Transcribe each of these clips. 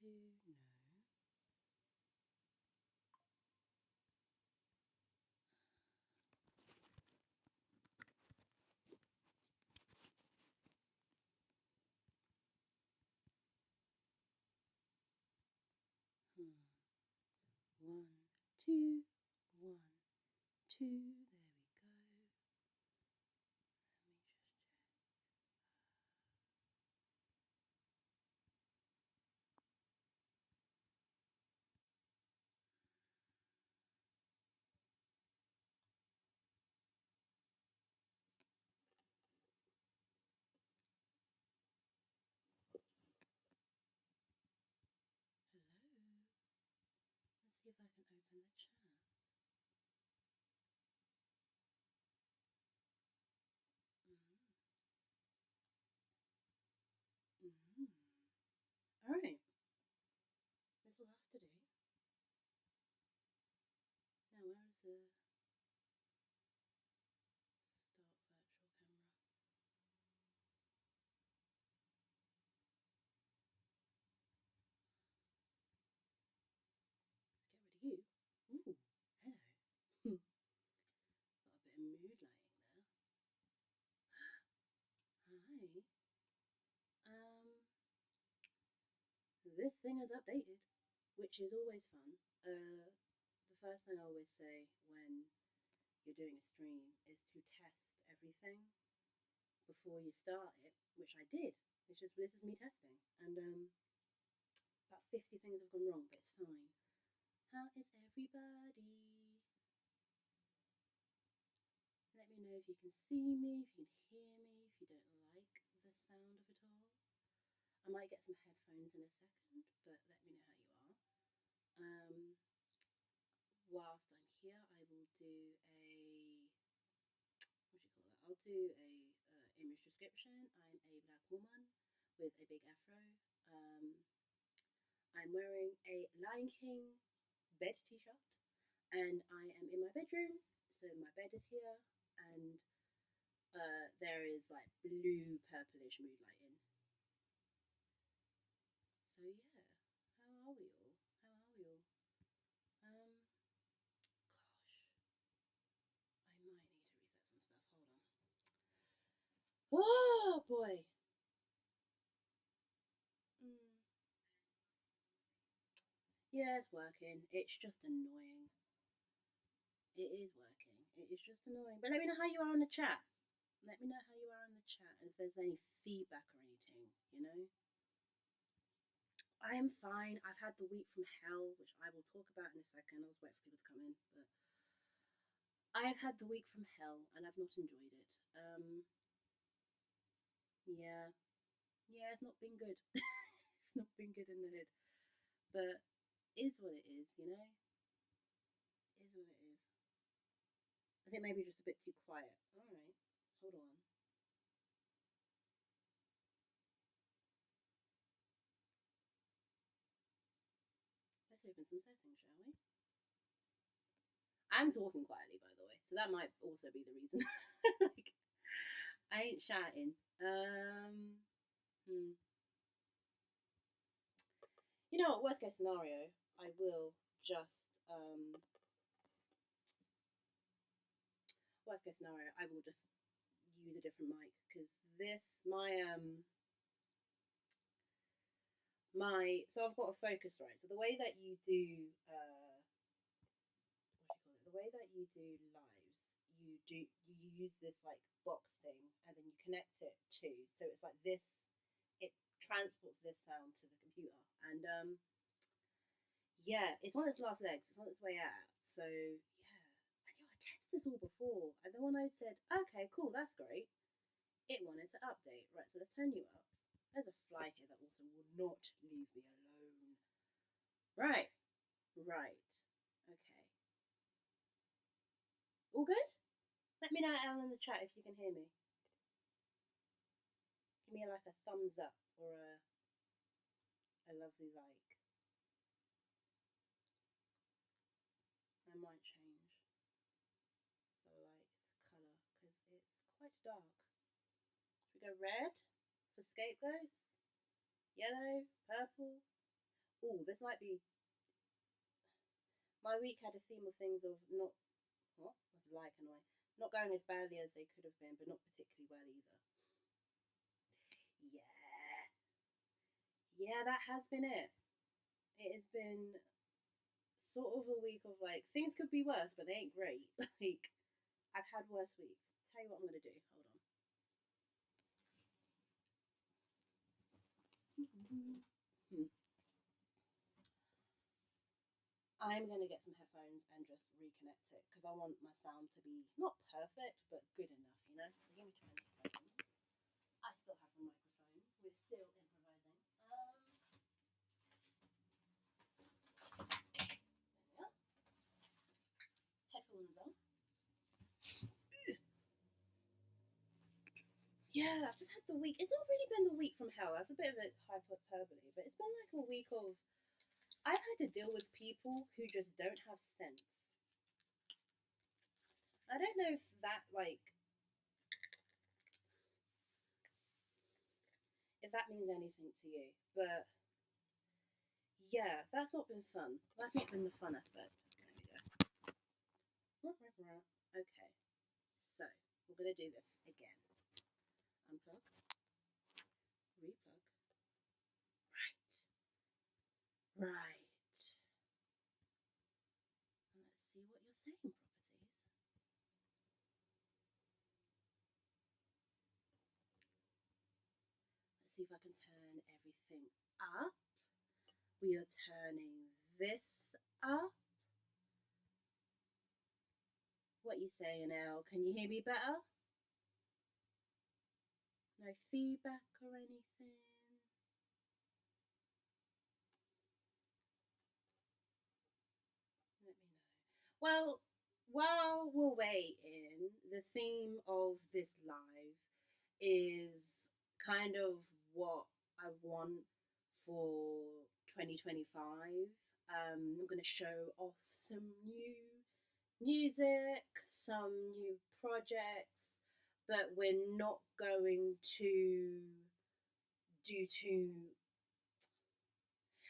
to know. One, two, one, two. There we go. Let me just check. Hello. Let's see if I can open the chat. All right. This will have to do. Now, where is the start virtual camera? Let's get rid of you. Ooh, hello. Got a bit of mood lighting there. Hi. This thing is updated, which is always fun. The first thing I always say when you're doing a stream is to test everything before you start it, which I did. This is me testing, and about 50 things have gone wrong, but it's fine. How is everybody? Let me know if you can see me, if you can hear me, if you don't like the sound of it all. I might get some headphones in a second, but let me know how you are. Whilst I'm here, I will do a, what do you call it? I'll do a image description. I'm a black woman with a big afro. I'm wearing a Lion King bed t-shirt, and I am in my bedroom. So my bed is here, and there is like blue purplish mood lighting. So yeah, how are we all? How are we all? Gosh, I might need to reset some stuff. Hold on. Oh boy. Yeah, it's working. It's just annoying. It is working. It is just annoying. But let me know how you are in the chat. Let me know how you are in the chat and if there's any feedback or anything, you know? I am fine. I've had the week from hell, which I will talk about in a second. I was waiting for people to come in, but I've had the week from hell and I've not enjoyed it. Yeah. Yeah, it's not been good. It's not been good in the hood. But is what it is, you know? Is what it is. I think maybe just a bit too quiet. Alright. Hold on. Let's open some settings, shall we? I'm talking quietly, by the way, so that might also be the reason. Like, I ain't shouting. You know what? Worst case scenario, I will just worst case scenario, I will just use a different mic because this my so I've got a focus, right. So the way that you do what do you call it? The way that you do lives, you use this like box thing and then you connect it to, so it's like this. It transports this sound to the computer, and yeah, it's on its last legs. It's on its way out. So yeah, and I tested this all before, and then when I said, okay, cool, that's great, it wanted to update. Right, so let's turn you up. There's a fly here that also will not leave me alone. Right, right, okay. All good? Let me know, Alan, in the chat if you can hear me. Give me like a thumbs up or a lovely like. I might change the light colour because it's quite dark. Should we go red for scapegoats? Yellow? Purple? Oh, this might be. My week had a theme of things of not. What? Was like annoying. Not going as badly as they could have been, but not particularly well either. Yeah. Yeah, that has been it. It has been sort of a week of like, things could be worse, but they ain't great. Like, I've had worse weeks. Tell you what I'm going to do. Hold on. Hmm. I'm going to get some headphones and just reconnect it because I want my sound to be not perfect, but good enough, you know? So give me 20 seconds. I still have the microphone. We're still improvising. There we are. Headphones on. Yeah, I've just had the week. It's not really been the week from hell. That's a bit of a hyperbole, but it's been like a week of. I've had to deal with people who just don't have sense. I don't know if that like if that means anything to you, but yeah, that's not been fun. That's not been the fun aspect. There we go. Okay, so we're gonna do this again. Unplug, replug. Right, right. And let's see what you're saying, properties. Let's see if I can turn everything up. We are turning this up. What you saying, Elle? Can you hear me better? No feedback or anything? Let me know. Well, while we're waiting, the theme of this live is kind of what I want for 2025. I'm going to show off some new music, some new projects, but we're not going to do too.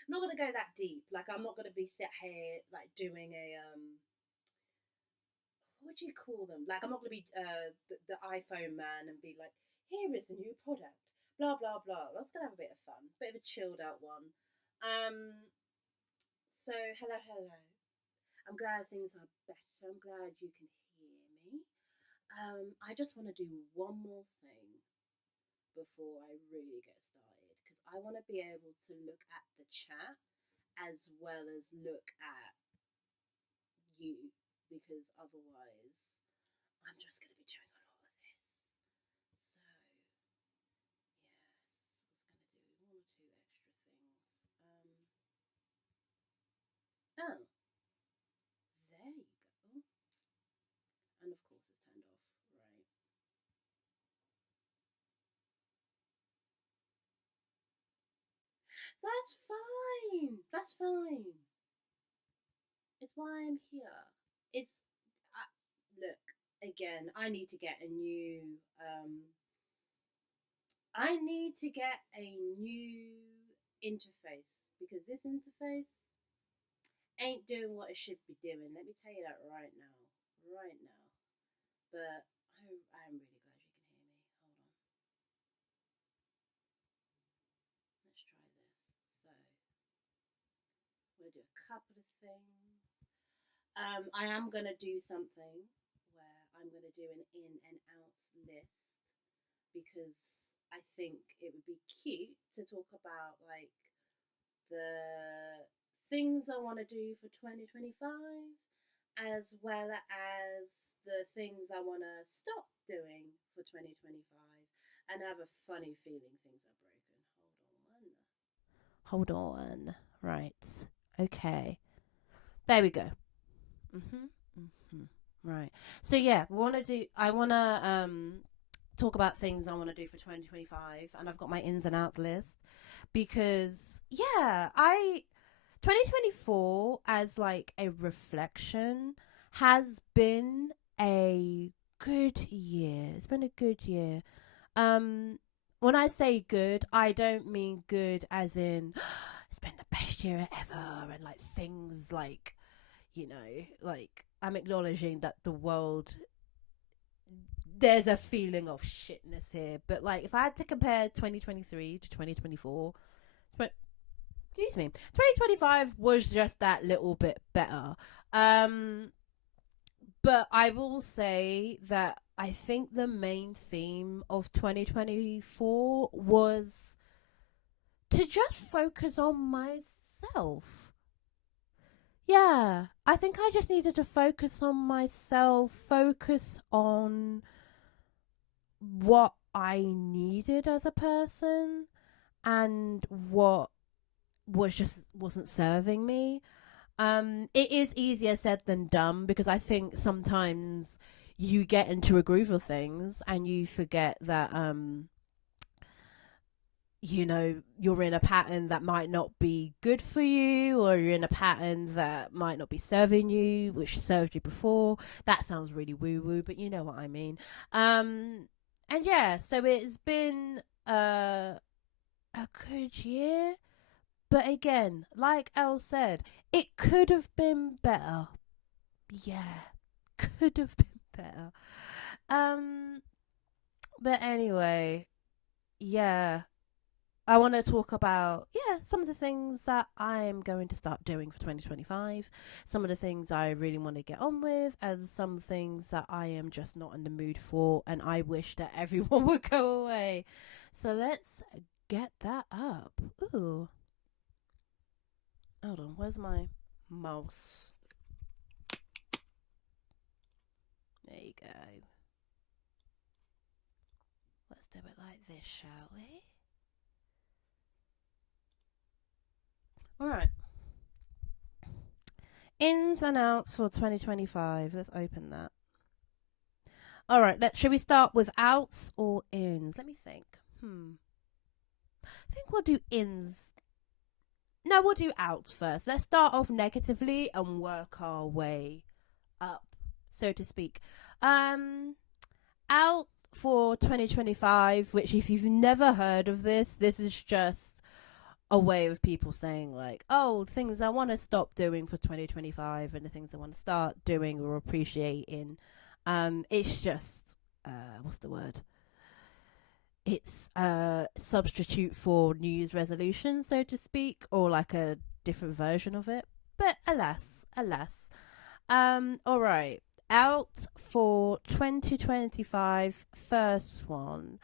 I'm not going to go that deep. Like, I'm not going to be sat here like doing a what do you call them? Like, I'm not going to be the iPhone man and be like, here is a new product, blah blah blah. That's gonna have a bit of fun, bit of a chilled out one. Um, so hello, hello. I'm glad things are better. I'm glad you can hear me. I just want to do one more thing before I really get started because I want to be able to look at the chat as well as look at you because otherwise I'm just going to be doing a lot of this. So, yes, I was going to do one or two extra things. Oh, there you go. And of course, it's turned off, right? That's fine. That's fine. It's why I'm here. It's look again. I need to get a new. I need to get a new interface because this interface ain't doing what it should be doing. Let me tell you that right now. Right now. But I'm really glad you can hear me. Hold on. Let's try this. So, we'll do a couple of things. I am going to do something where I'm going to do an in and outs list because I think it would be cute to talk about like the things I want to do for 2025 as well as the things I want to stop doing for 2025 and I have a funny feeling things are broken. Hold on. Right. Okay. There we go. Mhm. Mhm. Right. So yeah, we want to do. I want to talk about things I want to do for 2025, and I've got my ins and outs list because yeah, I 2024 as like a reflection has been a good year. It's been a good year. Um when I say good, I don't mean good as in it's been the best year ever, and like things like, you know, like I'm acknowledging that the world, there's a feeling of shitness here. But like, if I had to compare 2023 to 2024, excuse me, 2025 was just that little bit better. But I will say that I think the main theme of 2024 was to just focus on myself. Yeah, I think I just needed to focus on myself, focus on what I needed as a person and what wasn't serving me. It is easier said than done, because I think sometimes you get into a groove of things and you forget that you know, you're in a pattern that might not be good for you, or you're in a pattern that might not be serving you, which served you before. That sounds really woo woo, but you know what I mean. And yeah, so it's been a good year, but again, like Elle said, it could have been better. Yeah, could have been better. Um, but anyway, yeah, I want to talk about, some of the things that I'm going to start doing for 2025, some of the things I really want to get on with, and some things that I am just not in the mood for, and I wish that everyone would go away. So let's get that up. Ooh. Hold on, where's my mouse? There you go. Let's do it like this, shall we? Alright. Ins and outs for 2025. Let's open that. Alright, should we start with outs or ins? Let me think. I think we'll do ins. No, we'll do outs first. Let's start off negatively and work our way up, so to speak. Out for 2025, which, if you've never heard of this is just a way of people saying like, oh, things I want to stop doing for 2025 and the things I want to start doing or appreciating. It's just what's the word? It's a substitute for New Year's resolution, so to speak, or like a different version of it. But alas. All right. Out for 2025, first one.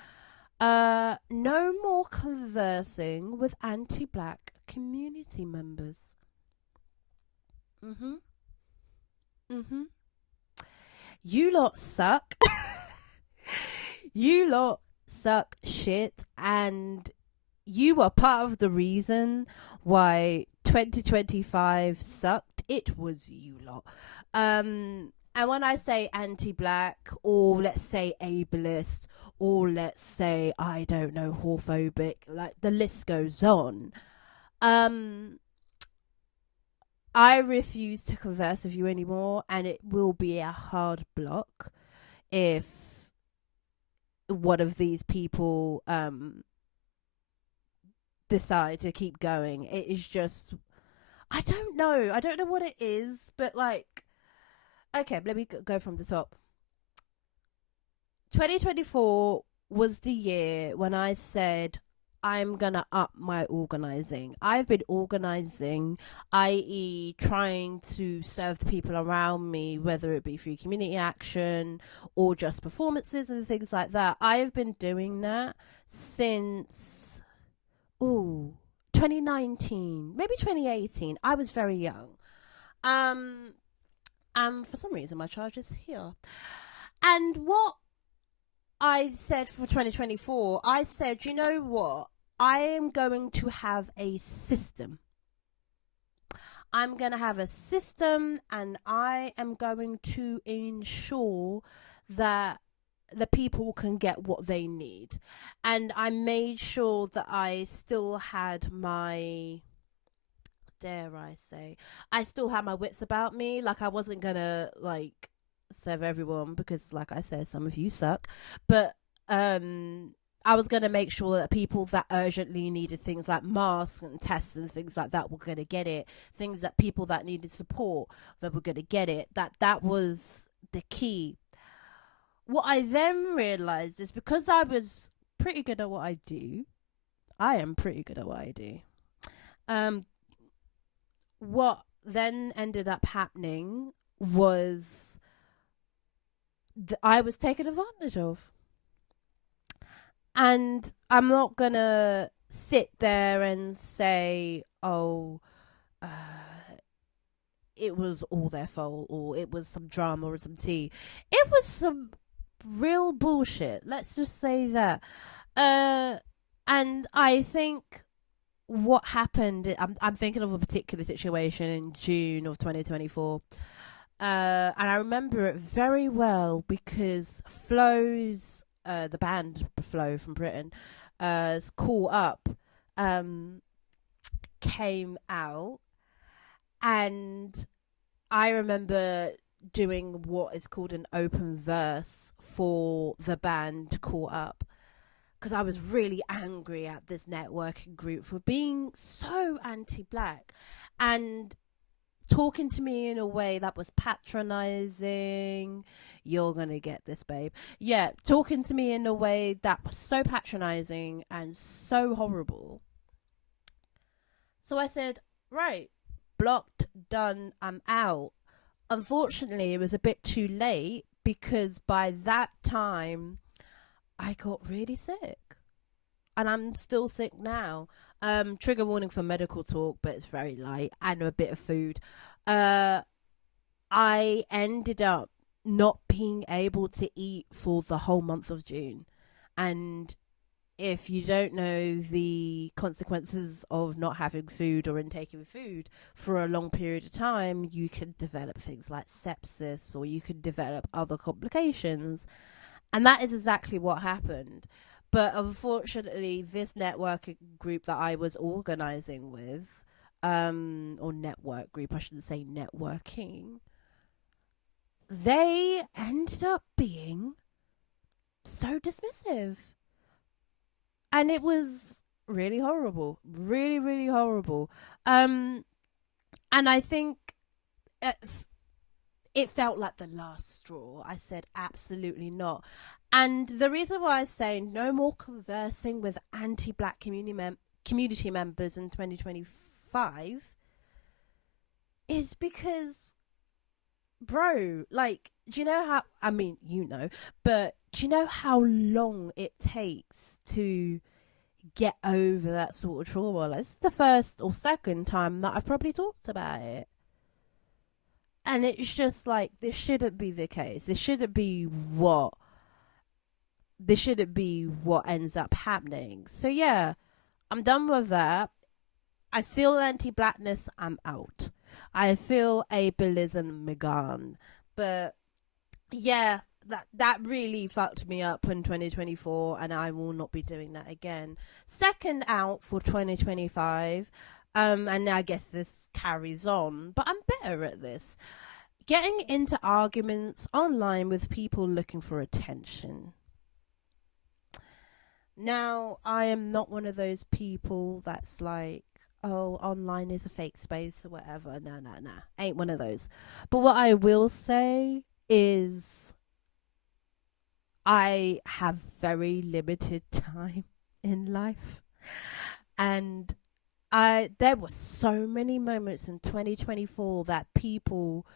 No more conversing with anti-black community members. You lot suck. You lot suck shit, and you are part of the reason why 2025 sucked. It was you lot. And when I say anti-black, or let's say ableist, or let's say, I don't know, homophobic, like the list goes on, I refuse to converse with you anymore, and it will be a hard block if one of these people decide to keep going. It is just, I don't know what it is, but like, okay, let me go from the top. 2024 was the year when I said, I'm gonna up my organizing. I've been organizing, i.e., trying to serve the people around me, whether it be through community action or just performances and things like that. I have been doing that since 2019, maybe 2018. I was very young. And for some reason my charge is here. And what I said for 2024, I said, you know what? I am going to have a system. I'm going to have a system, and I am going to ensure that the people can get what they need. And I made sure that I still had my, dare I say, I still had my wits about me. Like, I wasn't going to, like, serve everyone, because like I said, some of you suck, but I was going to make sure that people that urgently needed things like masks and tests and things like that were going to get it. Things that people that needed support that were going to get it. That was the key. What I then realized is because I was pretty good at what I do, I am pretty good at what I do. Um, what then ended up happening was I was taken advantage of. And I'm not gonna sit there and say, oh, uh, it was all their fault, or it was some drama or some tea. It was some real bullshit. Let's just say that. And I think what happened, I'm thinking of a particular situation in June of 2024. And I remember it very well because the band Flow from Britain, Call Up, came out, and I remember doing what is called an open verse for the band Call Up, because I was really angry at this networking group for being so anti-black and talking to me in a way that was patronizing. You're gonna get this, babe. Yeah, talking to me in a way that was so patronizing and so horrible. So I said, right, blocked, done, I'm out. Unfortunately, it was a bit too late because by that time I got really sick. And I'm still sick now. Trigger warning for medical talk, but it's very light, and a bit of food. I ended up not being able to eat for the whole month of June. And if you don't know the consequences of not having food or intaking food for a long period of time, you can develop things like sepsis, or you can develop other complications. And that is exactly what happened. But unfortunately, this networking group that I was organizing with, or network group, I shouldn't say networking, they ended up being so dismissive. And it was really horrible. Really, really horrible. And I think it felt like the last straw. I said, absolutely not. And the reason why I say no more conversing with anti-black community members in 2025 is because, bro, like, do you know how, I mean, but do you know how long it takes to get over that sort of trauma? Like, this is the first or second time that I've probably talked about it. And it's just like, this shouldn't be the case. This shouldn't be what ends up happening. So yeah, I'm done with that. I feel anti-blackness, I'm out. I feel ableism, me gone. But yeah, that really fucked me up in 2024, and I will not be doing that again. Second out for 2025, and I guess this carries on, but I'm better at this. Getting into arguments online with people looking for attention. Now, I am not one of those people that's like, oh, online is a fake space or whatever. No. Ain't one of those. But what I will say is I have very limited time in life. And there were so many moments in 2024 that people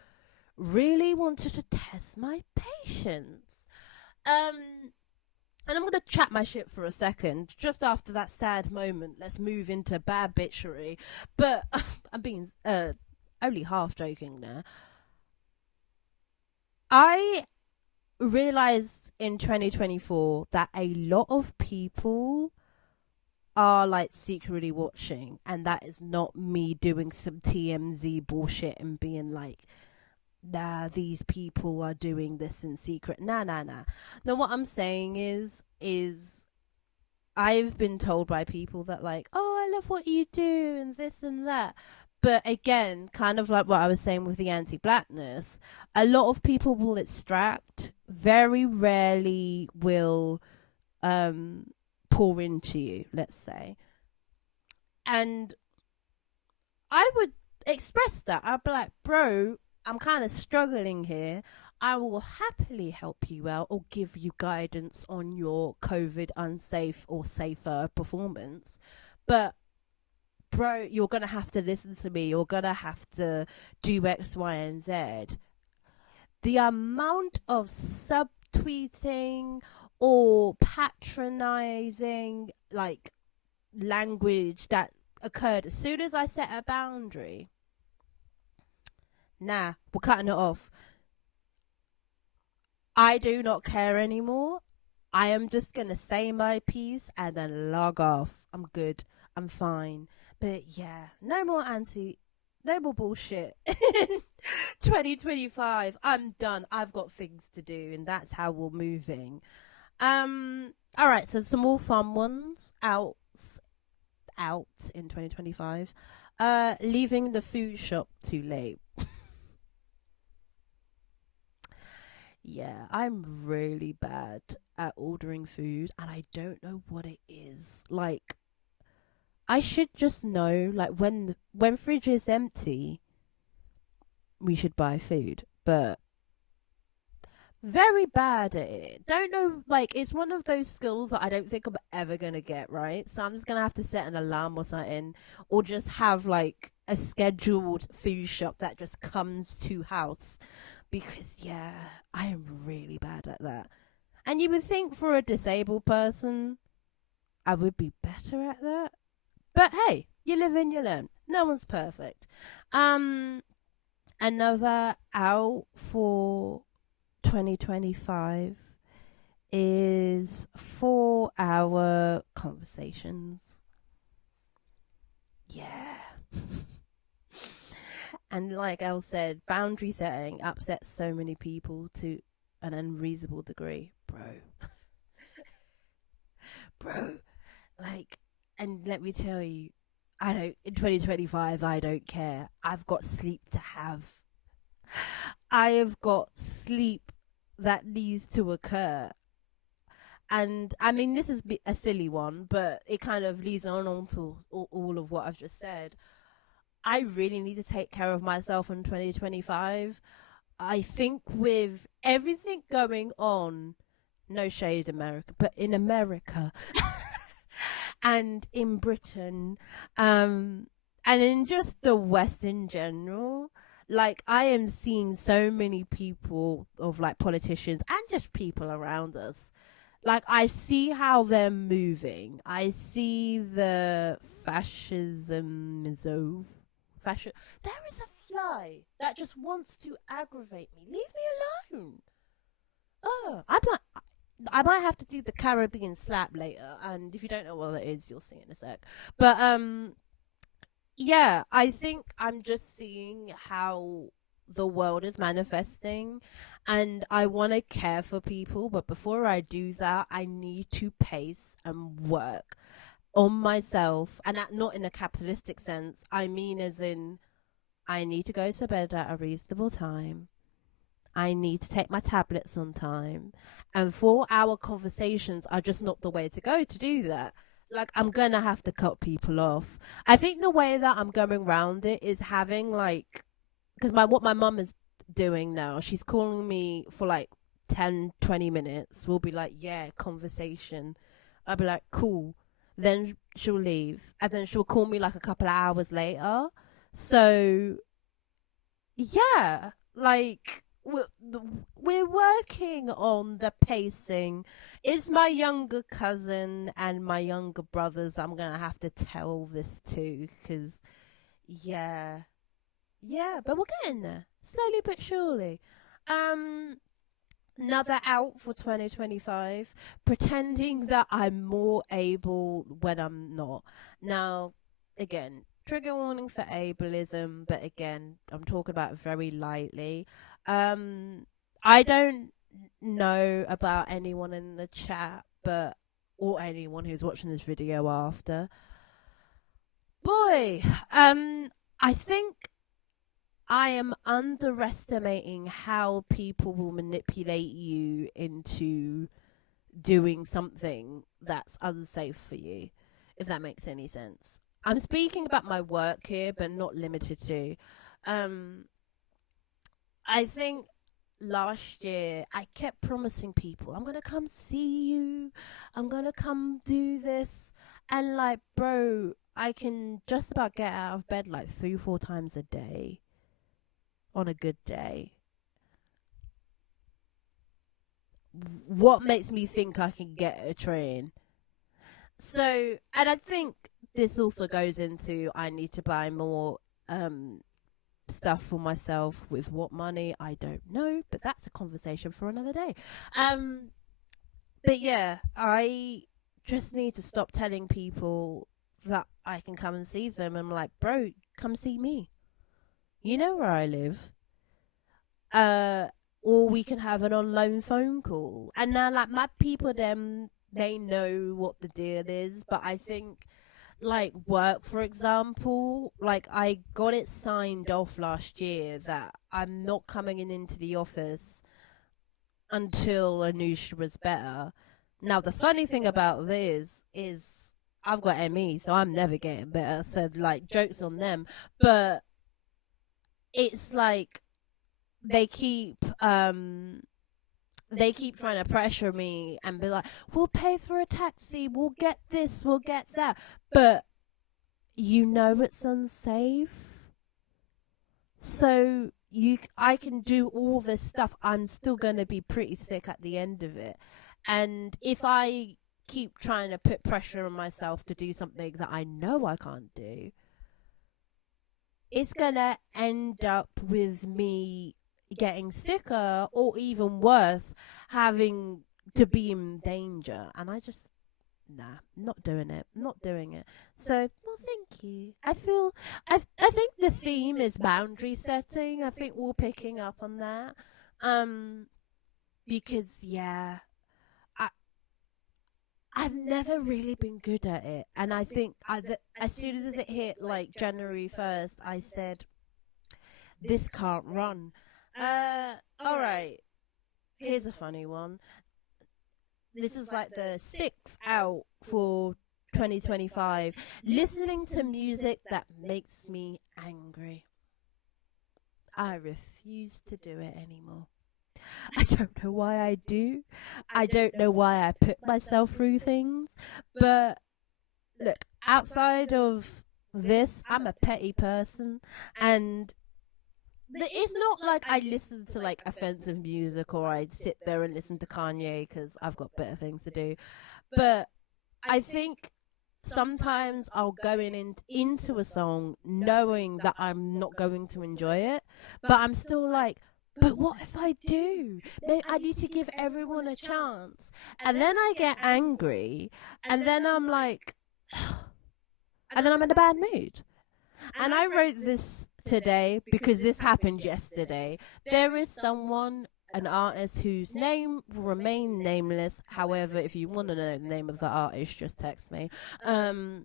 really wanted to test my patience. And I'm going to chat my shit for a second. Just after that sad moment, let's move into bad bitchery. But I'm being only half joking there. I realized in 2024 that a lot of people are like secretly watching, and that is not me doing some TMZ bullshit and being like, nah, these people are doing this in secret. Nah. No, what I'm saying is I've been told by people that like, oh, I love what you do and this and that. But again, kind of like what I was saying with the anti-blackness, a lot of people will extract, very rarely will pour into you, let's say. And I would express that. I'd be like, bro, I'm kind of struggling here. I will happily help you out or give you guidance on your COVID unsafe or safer performance. But, bro, you're going to have to listen to me. You're going to have to do X, Y, and Z. The amount of subtweeting or patronizing, like, language that occurred as soon as I set a boundary. Nah, we're cutting it off. I do not care anymore. I am just gonna say my piece and then log off. I'm good. I'm fine. But yeah, no more bullshit. 2025. I'm done. I've got things to do, and that's how we're moving. All right. So some more fun ones out in 2025. Leaving the food shop too late. Yeah, I'm really bad at ordering food and I don't know what it is. Like, I should just know, like, when fridge is empty, we should buy food. But very bad at it. Don't know, like, it's one of those skills that I don't think I'm ever gonna get, right? So I'm just gonna have to set an alarm or something, or just have, like, a scheduled food shop that just comes to house. Because, yeah, I am really bad at that. And you would think for a disabled person, I would be better at that. But hey, you live and you learn. No one's perfect. Another out for 2025 is 4-hour conversations. Yeah. And like Elle said, boundary setting upsets so many people to an unreasonable degree. Bro, like, and let me tell you, in 2025, I don't care. I've got sleep to have. I have got sleep that needs to occur. And I mean, this is a silly one, but it kind of leads on to all of what I've just said. I really need to take care of myself in 2025. I think with everything going on, no shade America, but in America and in Britain, and in just the West in general, like, I am seeing so many people of, like, politicians and just people around us. Like, I see how they're moving. I see the fascism. There is a fly that just wants to aggravate me. Leave me alone. Oh, I might have to do the Caribbean slap later, and if you don't know what that is, you'll see it in a sec. But yeah, I think I'm just seeing how the world is manifesting, and I want to care for people, but before I do that, I need to pace and work on myself, and not in a capitalistic sense. I mean, as in, I need to go to bed at a reasonable time. I need to take my tablets on time, and 4-hour conversations are just not the way to go to do that. Like, I'm gonna have to cut people off. I think the way that I'm going around it is having, like, because what my mum is doing now, she's calling me for like 10-20 minutes. We'll be like, yeah, conversation. I'll be like, cool. Then she'll leave, and then she'll call me like a couple of hours later. So yeah, like, we're working on the pacing. It's my younger cousin and my younger brothers I'm gonna have to tell this to, because yeah, but we're getting there slowly but surely. Another out for 2025, pretending that I'm more able when I'm not. Now, again, trigger warning for ableism, but again, I'm talking about it very lightly. I don't know about anyone in the chat, or anyone who's watching this video after. Boy, I think I am underestimating how people will manipulate you into doing something that's unsafe for you, if that makes any sense. I'm speaking about my work here, but not limited to. Um, I think last year I kept promising people, I'm gonna come see you, I'm gonna come do this, and like, bro, I can just about get out of bed like 3-4 times a day on a good day. What makes me think I can get a train? So, and I think this also goes into I need to buy more um stuff for myself. With what money, I don't know, but that's a conversation for another day. Um but yeah, I just need to stop telling people that I can come and see them. I'm like, bro, come see me. You know where I live. Uh or we can have an online phone call. And now like my people them, they know what the deal is, but I think like work, for example, like I got it signed off last year that I'm not coming into the office until Anusha was better. Now the funny thing about this is I've got ME, so I'm never getting better. So like, jokes on them, but it's like they keep they keep trying to pressure me and be like, we'll pay for a taxi, we'll get this, we'll get that, but you know it's unsafe. So I can do all this stuff, I'm still going to be pretty sick at the end of it. And if I keep trying to put pressure on myself to do something that I know I can't do, it's going to end up with me getting sicker, or even worse, having to be in danger. And I just, nah, not doing it, not doing it. So, well, thank you. I think the theme is boundary setting. I think we're picking up on that. Because yeah, I I've never really been good at it, and I think as soon as it hit like January 1st, I said, this can't run. All right. Here's a funny one. This is like the sixth out for 2025. Listening to music that makes me angry. I refuse to do it anymore. I don't know why I do. I don't know why I put myself through things. But look, outside of this, I'm a petty person. And it's not like I listen to like offensive music, or I sit there and listen to Kanye because I've got better things to do. But I think sometimes I'll go into a song knowing that I'm not going to enjoy it, but I'm still like, but what if I do? Maybe I need to give everyone a chance. And then I get angry, and then I'm like, and then I'm in a bad mood. And I wrote this today because this happened yesterday. There is someone, an artist whose name will remain nameless. However, if you want to know the name of the artist, just text me. And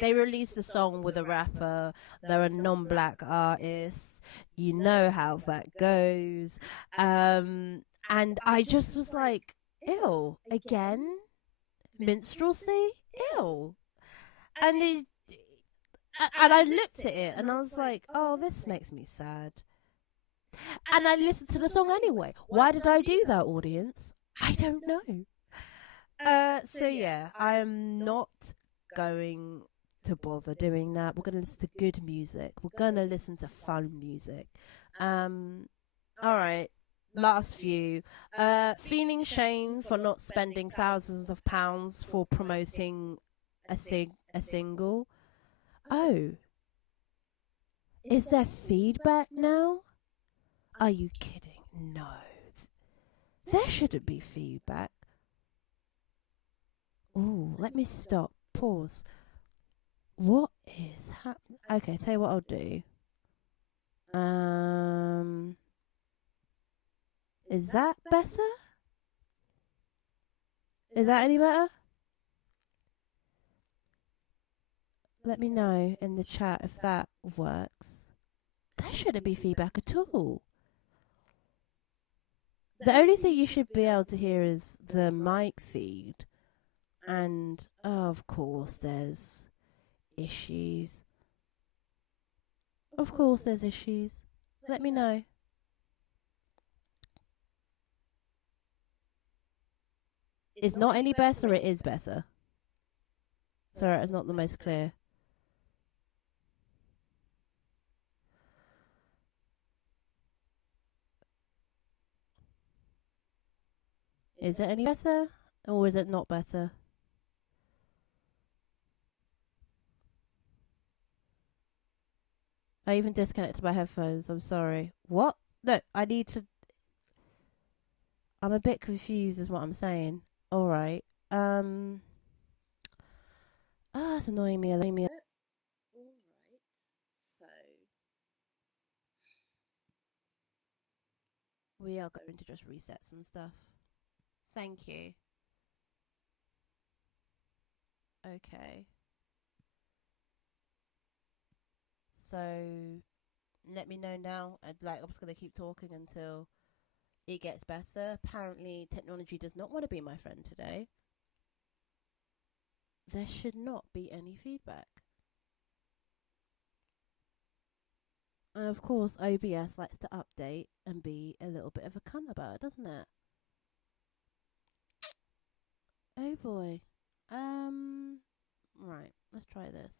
they released a song with a rapper. They're a non-black artist. You know how that goes. And I just was like, ew, again? Minstrelsy? Ew. And I looked at it and I was like, oh, this makes me sad. And I listened to the song anyway. Why did I do that, audience? I don't know. So yeah, I am not going to bother doing that. We're going to listen to good music. We're going to listen to fun music. All right. Last few. Feeling shame for not spending thousands of pounds for promoting a single. Oh. Is there feedback now? Are you kidding? No. There shouldn't be feedback. Oh, let me stop. Pause. What is happening? Okay, tell you what I'll do. Is that better? Is that any better? Let me know in the chat if that works. There shouldn't be feedback at all. The only thing you should be able to hear is the mic feed. And of course, there's issues. Of course, there's issues. Let me know. It's not any better, it is better. Sorry, it's not the most clear. Is it any better? Or is it not better? I even disconnected my headphones. I'm sorry. What? No, I need to. I'm a bit confused, is what I'm saying. Alright. It's annoying me a little. Alright, so We are going to just reset some stuff. Thank you. Okay. So let me know now. I'm just gonna keep talking until it gets better. Apparently, technology does not want to be my friend today. There should not be any feedback. And of course, OBS likes to update and be a little bit of a cunt about it, doesn't it? Oh boy. Right, let's try this.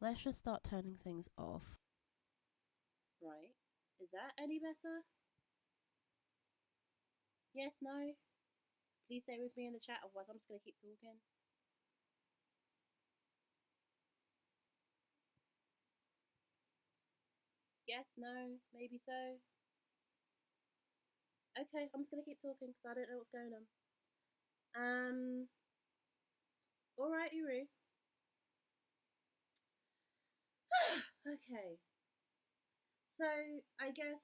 Let's just start turning things off. right. Is that any better? Yes, no? Please say with me in the chat, otherwise I'm just gonna keep talking. Yes, no, maybe so. Okay, I'm just gonna keep talking because I don't know what's going on. Alright, Uru. Okay. So I guess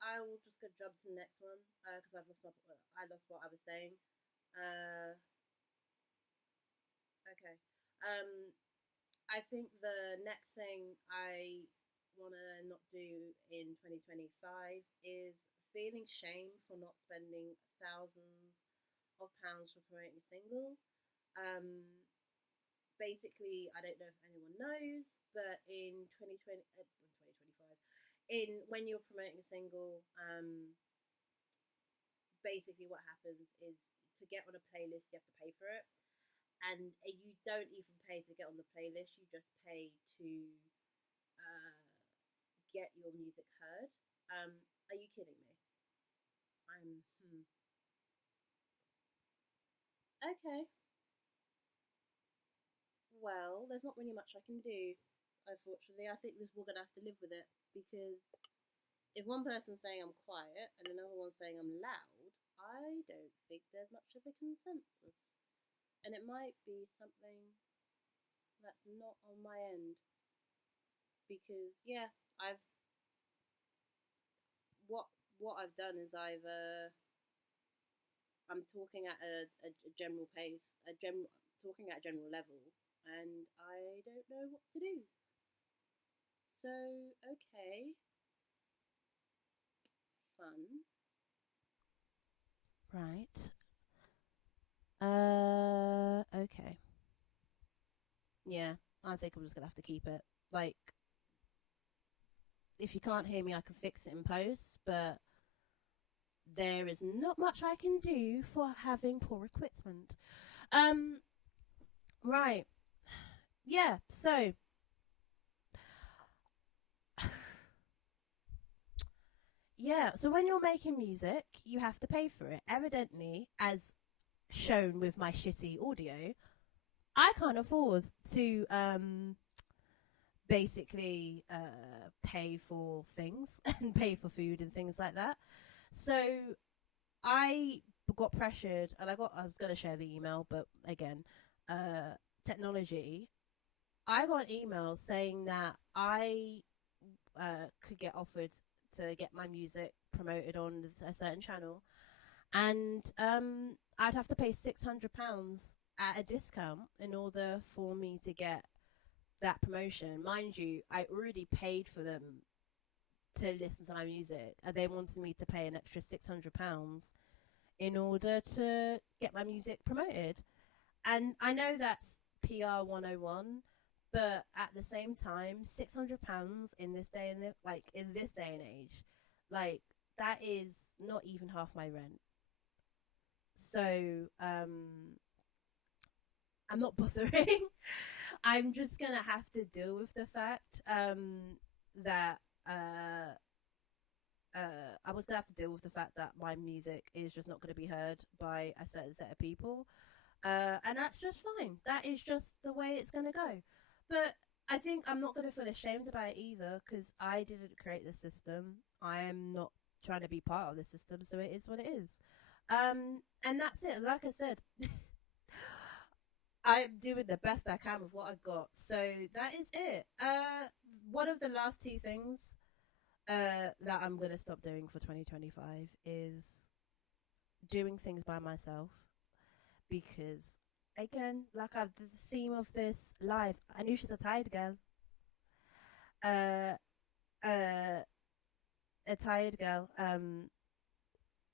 I will just go jump to the next one because I lost what I was saying. Okay. I think the next thing I want to not do in 2025 is feeling shame for not spending thousands of pounds for promoting a single. Um, Basically, I don't know if anyone knows, but in 2025, in when you're promoting a single, basically what happens is to get on a playlist, you have to pay for it, and you don't even pay to get on the playlist. You just pay to uh, get your music heard. Are you kidding me? I'm okay. Well, there's not really much I can do. Unfortunately, I think we're gonna have to live with it because if one person's saying I'm quiet and another one's saying I'm loud, I don't think there's much of a consensus. And it might be something that's not on my end because yeah, I've what what I've done is I'm talking at a general pace, talking at a general level, and I don't know what to do. So okay, fun. Right. Okay. Yeah, I think I'm just gonna have to keep it. Like, if you can't hear me, I can fix it in post, but there is not much I can do for having poor equipment. Um, right. Yeah, so yeah, so when you're making music, you have to pay for it. Evidently, as shown with my shitty audio, I can't afford to basically pay for things and pay for food and things like that. So I got pressured, and I was going to share the email, but again, technology. I got an email saying that I could get offered to get my music promoted on a certain channel, and I'd have to pay £600 at a discount in order for me to get that promotion. Mind you, I already paid for them to listen to my music, and they wanted me to pay an extra £600 in order to get my music promoted. And I know that's PR 101, but at the same time, £600 in this day and in this day and age, like that is not even half my rent. So I'm not bothering. I'm just gonna have to deal with the fact that I was gonna have to deal with the fact that my music is just not gonna be heard by a certain set of people, and that's just fine. That is just the way it's gonna go. But I think I'm not gonna feel ashamed about it either, because I didn't create the system. I am not trying to be part of the system, so it is what it is. And that's it. Like I said, I'm doing the best I can with what I've got. So that is it. One of the last two things that I'm going to stop doing for 2025 is doing things by myself. Because, again, like I've the theme of this live, Anusha's a tired girl. Uh, a tired girl.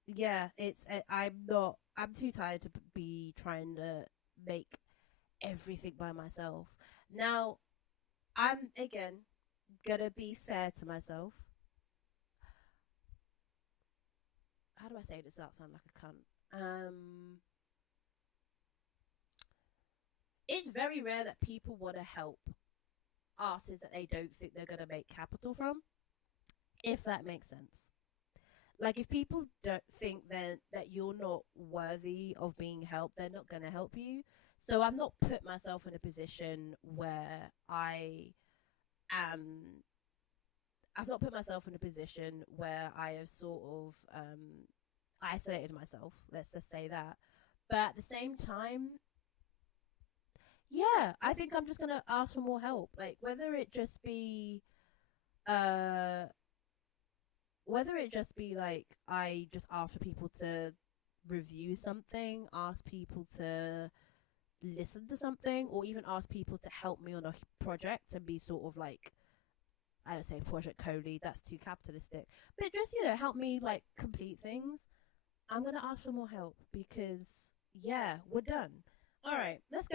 Yeah, I'm too tired to be trying to make everything by myself. Now, I'm again gonna be fair to myself. How do I say this without sounding like a cunt? It's very rare that people want to help artists that they don't think they're gonna make capital from, if that makes sense. Like, if people don't think that you're not worthy of being helped, they're not gonna help you. So I've not put myself in a position where am I've not put myself in a position where I have sort of isolated myself. Let's just say that. But at the same time, yeah, I think I'm just gonna ask for more help. Like uh, whether it just be like I just ask for people to review something, ask people to listen to something, or even ask people to help me on a project and be sort of like, I don't say project co-lead, that's too capitalistic, but just, help me like complete things. I'm gonna ask for more help because, yeah, we're done. All right, let's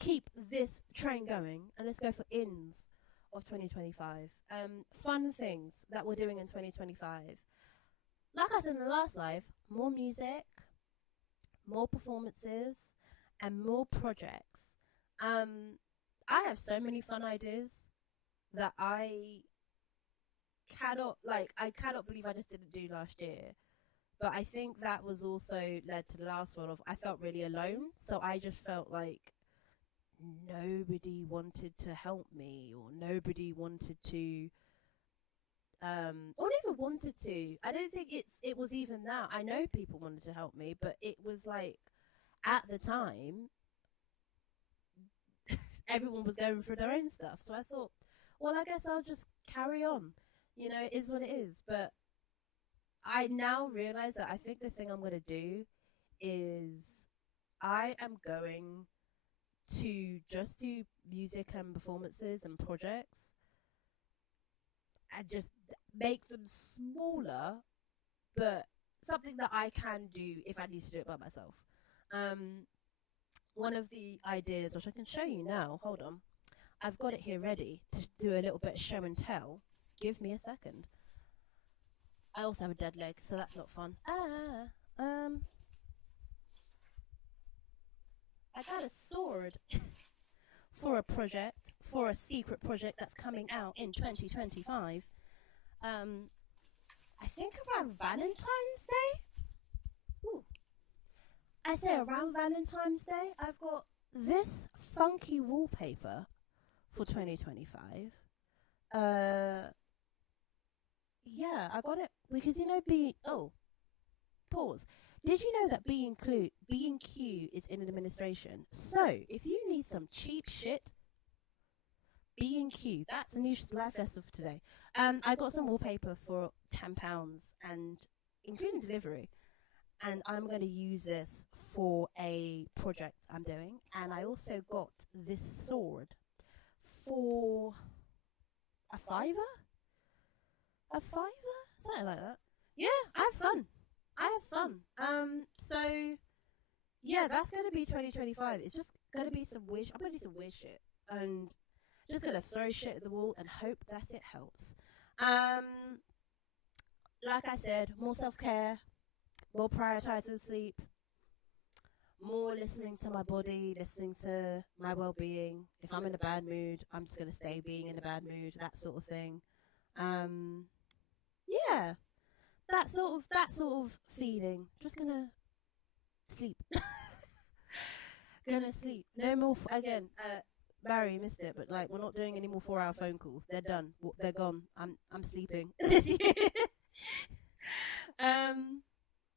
keep this train going, and let's go for ins of 2025. Fun things that we're doing in 2025. Like I said in the last live, more music, more performances, and more projects. I have so many fun ideas that I cannot believe I just didn't do last year. But I think that was also led to the last one of I felt really alone. So I just felt like nobody wanted to help me, or nobody wanted to or even wanted to. I don't think it was even that. I know people wanted to help me, but it was like at the time everyone was going through their own stuff. So I thought, well, I guess I'll just carry on. It is what it is. But I now realize that I think the thing I'm going to do is I am going to just do music and performances and projects and just make them smaller, but something that I can do if I need to do it by myself. One of the ideas, which I can show you now, hold on, I've got it here ready to do a little bit of show and tell. Give me a second. I also have a dead leg, so that's not fun. I got a sword for a project, for a secret project that's coming out in 2025. I think around Valentine's Day. Ooh. I say around Valentine's Day, I've got this funky wallpaper for 2025. Yeah, I got it because pause. Did you know that B&Q is in administration? So if you need some cheap shit, B&Q. That's Anusha's life lesson for today. I got some wallpaper for £10 and including delivery. And I'm going to use this for a project I'm doing. And I also got this sword for a £5. a fiver, something like that. Yeah, I have fun. I have fun. So yeah, that's gonna be 2025. It's just gonna be some weird. I'm gonna do some weird shit, and just gonna throw shit at the wall and hope that it helps. Like I said, more self care, more prioritizing sleep, more listening to my body, listening to my well being. If I'm in a bad mood, I'm just gonna stay being in a bad mood, that sort of thing. Yeah, that sort of feeling. Just gonna sleep. Gonna sleep. No more. Again, Barry missed it, but like we're not doing any more 4-hour phone calls. They're done. They're gone. I'm sleeping this year.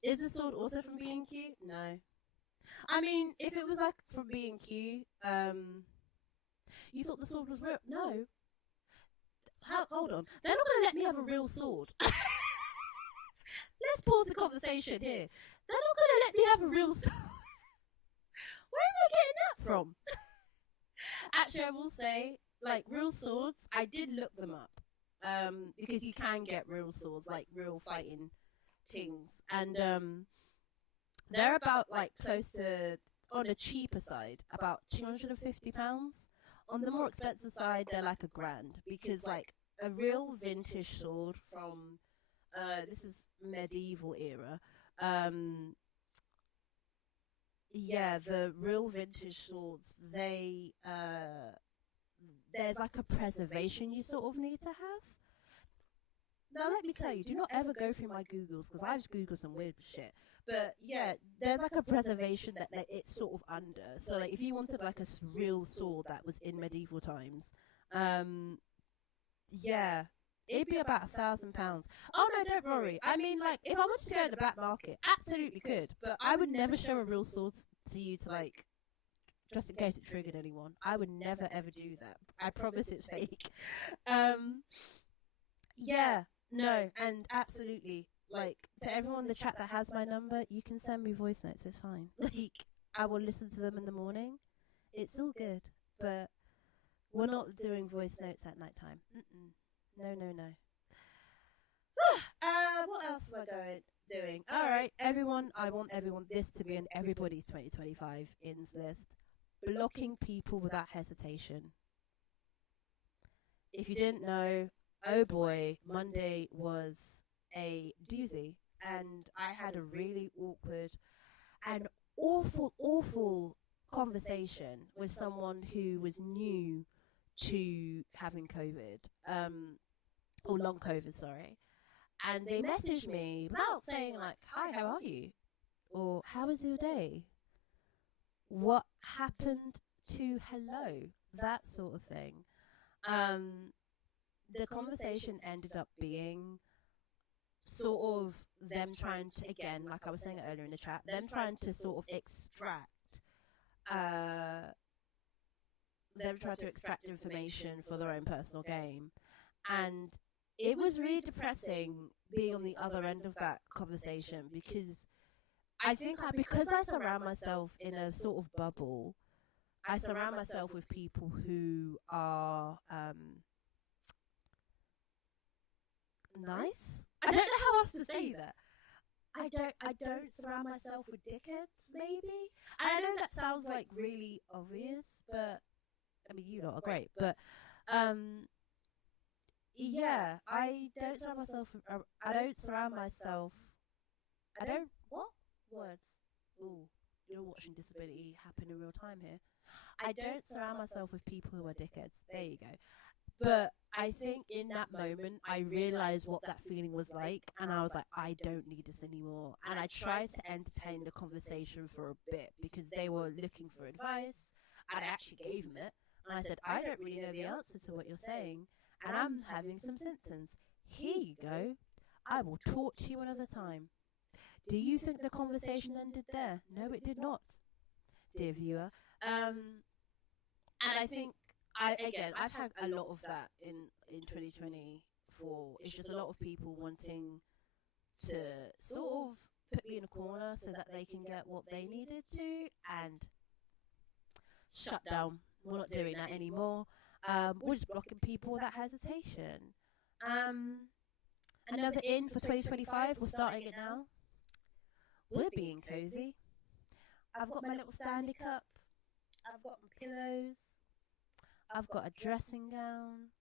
Is the sword also from B&Q? No. I mean, if it was like from B&Q, you thought the sword was real? No. Hold on. They're not going to let me have a real sword. Let's pause the conversation here. They're not going to let me have a real sword. Where am I getting that from? Actually, I will say, like, real swords, I did look them up. Because you can get real swords, like real fighting things. And they're about, like, close to, on the cheaper side, about £250. On the more expensive side, they're like £1,000. Because, like, a real vintage sword from, this is medieval era, yeah, the real vintage swords, there's like a preservation you sort of need to have. Now, let me tell you, do not ever go through my Googles, because I've just Googled some weird shit. But yeah, there's like a preservation that like, it's sort of under. So like, if you wanted like a real sword that was in medieval times, yeah, it'd be about £1,000. Oh no, don't worry. I mean, like, if I wanted to go to the black market, absolutely could. But I would never show a real sword to you to like, just in case it triggered anyone. I would never ever do that. I promise it's fake. Yeah, no, and absolutely. Like, to everyone in the chat that has my number, you can send me voice notes. It's fine. Like, I will listen to them in the morning. It's all good. But we're not doing voice notes at night time. No, no, no. What else am I doing? Alright, everyone, I want this to be in everybody's 2025 ins list. Blocking people without hesitation. If you didn't know, oh boy, Monday was a doozy. And I had a really awkward and awful conversation with someone who was new to having COVID. Or long COVID, sorry. And they messaged me without saying like, hi, how are you? Or how was your day? What happened to hello? That sort of thing. The conversation ended up being sort of them trying to, again, like I was saying earlier in the chat, them trying to sort of extract information for their own personal gain. And it was really depressing being on the other end of that conversation, because I think because I surround myself in a sort of bubble, I surround myself with people who are nice. I don't know how else to say that. I don't surround myself with dickheads, maybe. And I know that sounds like really obvious, but I mean, you lot are great, but yeah, I don't surround myself. What words? Ooh, you're watching disability happen in real time here. I don't surround myself with people who are dickheads. There you go. But I think in that moment, I realized what that feeling was like, and I was like, I don't need this anymore. And I tried to entertain the conversation for a bit, because they were looking for advice, and I actually gave them it. And I said, I don't really know the answer to what you're saying, and I'm having some symptoms. Here you go. I will talk to you another time. Do you think the conversation ended there? No, it did not, dear viewer. And I think, I've had a lot of that in 2024. It's just a lot of people wanting to sort of put me in a corner so that they can get what they needed to, and shut down. We're not doing that anymore. We're just blocking people without hesitation. Another in for 2025. We're starting it now. We're being cozy. I've got my little standy cup. I've got my pillows. I've got a dressing gown.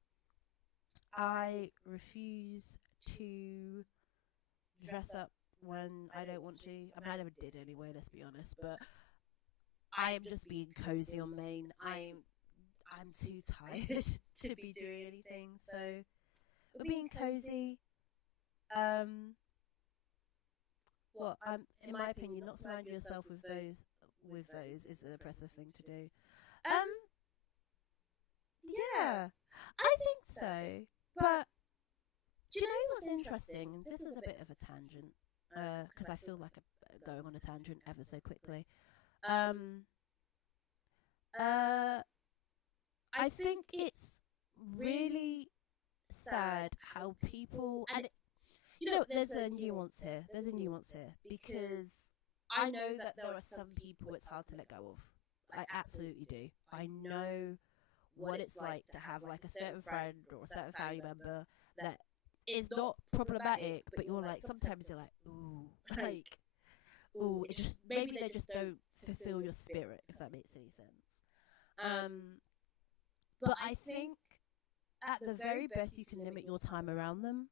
I refuse to dress up when I don't want to. I mean, I never did anyway, let's be honest. But I am just being cozy on Maine. I'm too tired to be doing anything. So we're being cozy. In my opinion, not surrounding yourself with those is an oppressive thing to do. Yeah, I think so. But do you know what's interesting? This is a bit of a tangent, because I feel like I'm going on a tangent ever so quickly. I think it's really sad how people, and there's a nuance here. There's a nuance here because I know that there are some people it's hard to let go of. I absolutely do. I know what it's like to have like a certain friend or a certain family member that is not problematic, but you're like, sometimes you're like, ooh, like, ooh, it just, maybe they just don't fulfill your spirit, if that makes any sense. But I think at the very best you can limit your time around them.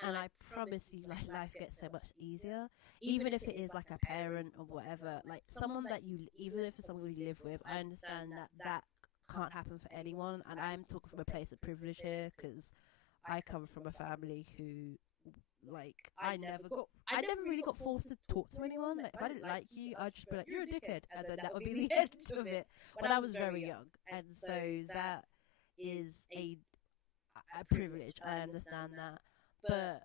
And I promise you, like, life gets so much easier. Even if it is like a parent or whatever, like someone that even if it's someone you live with, I understand that can't happen for anyone. And I'm talking from a place of privilege here because I come from a family who, like, I never really got forced to talk to anyone. Like, if I didn't like you, I'd just be like, you're a dickhead. And then that would be the end of it when I was very young. And so that is a privilege. I understand that. But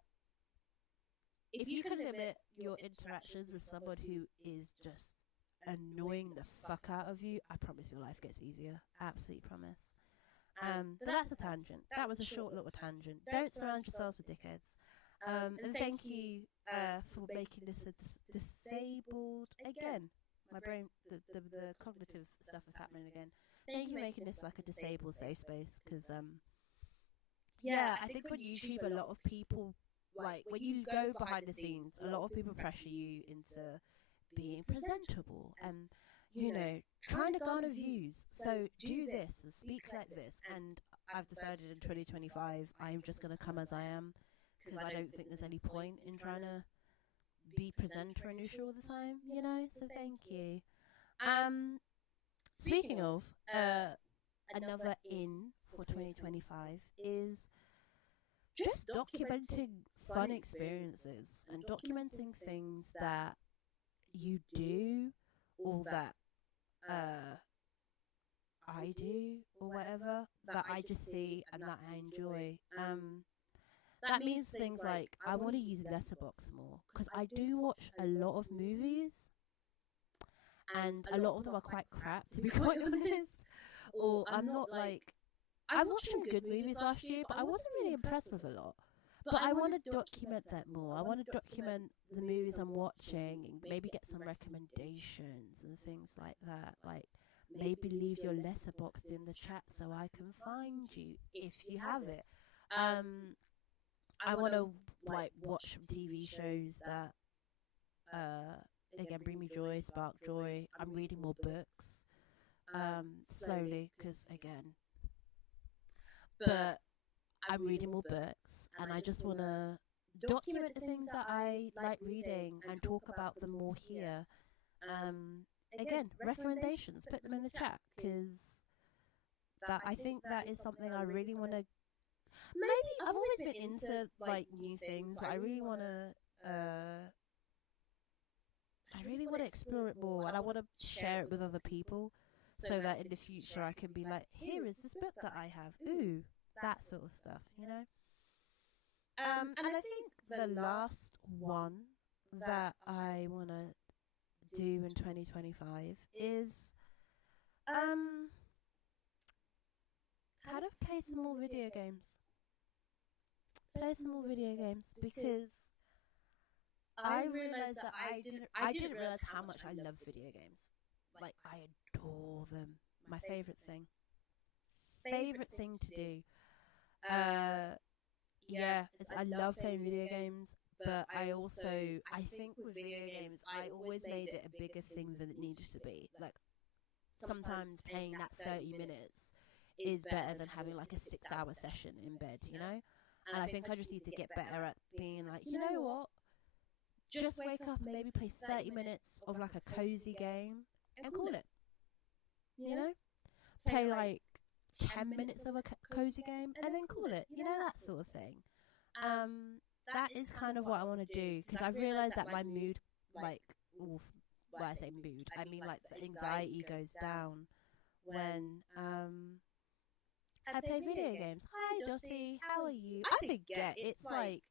if you can limit your interactions with someone who is just annoying the fuck out of you, I promise your life gets easier. Absolutely promise. But that's a tangent. That was a short little tangent. Don't surround yourselves with dickheads. And thank you for making this a disabled again. My brain, the cognitive stuff is happening again. Thank you for making this like a disabled safe space because yeah, I think on YouTube, a lot of people, like, when you go behind the scenes, a lot of people pressure you into being presentable and, trying to garner views. So do this and speak like this. And I've decided in 2025, I'm just going to come as I am because I don't think there's any point in trying to be presenter Anusha all the time, So thank you. Speaking of, another in for 2025 is just documenting fun experiences and documenting things that you do or that I do or whatever that I just see and that I enjoy. That means things like I want to use Letterboxd more because I do watch a lot of movies and a lot of them are quite crap, to be quite honest. Or I'm not like, I watched some good movies last year, but I wasn't really impressed with a lot. But I want to document that more. I want to document the movies I'm watching and maybe get some recommendations and things like that. Like, maybe leave your Letterboxd in the chat so I can find you if you have it. I want to like watch some TV shows that again bring me joy, spark joy. I'm reading more books slowly because but I'm reading more books and I just want to document the things that I like reading and talk about them more here. Again, recommendations, put them in the chat because I think that is something I really want to. Maybe I've always been into like new things, but I really want to explore it more, and I want to share it with other people, so that in the future I can be like, here is this book that I have. Ooh, that sort of stuff, And I think the last one that I want to do in 2025 is kind of play some more video games. Play some more video games because I realized that I didn't realize how much I love video games. Like, I adore them. My favorite thing to do. Yeah, I love playing video games, but I think with video games, I always made it a bigger thing than it needed to be. Like, sometimes playing that 30 minutes is better than having like a 6 hour session in bed, you know? And I think I just need to get better at being like, you know what? Just wake up and maybe play 30 minutes of like a cozy game and call it, you know? Play like 10 minutes of a cozy game and then call it, you know, that sort of thing. That is kind of what I want to do, because I've realized that my mood, like, when I say mood, I mean like the anxiety goes down when I play video games. Hi Dottie, how are you? I forget it's like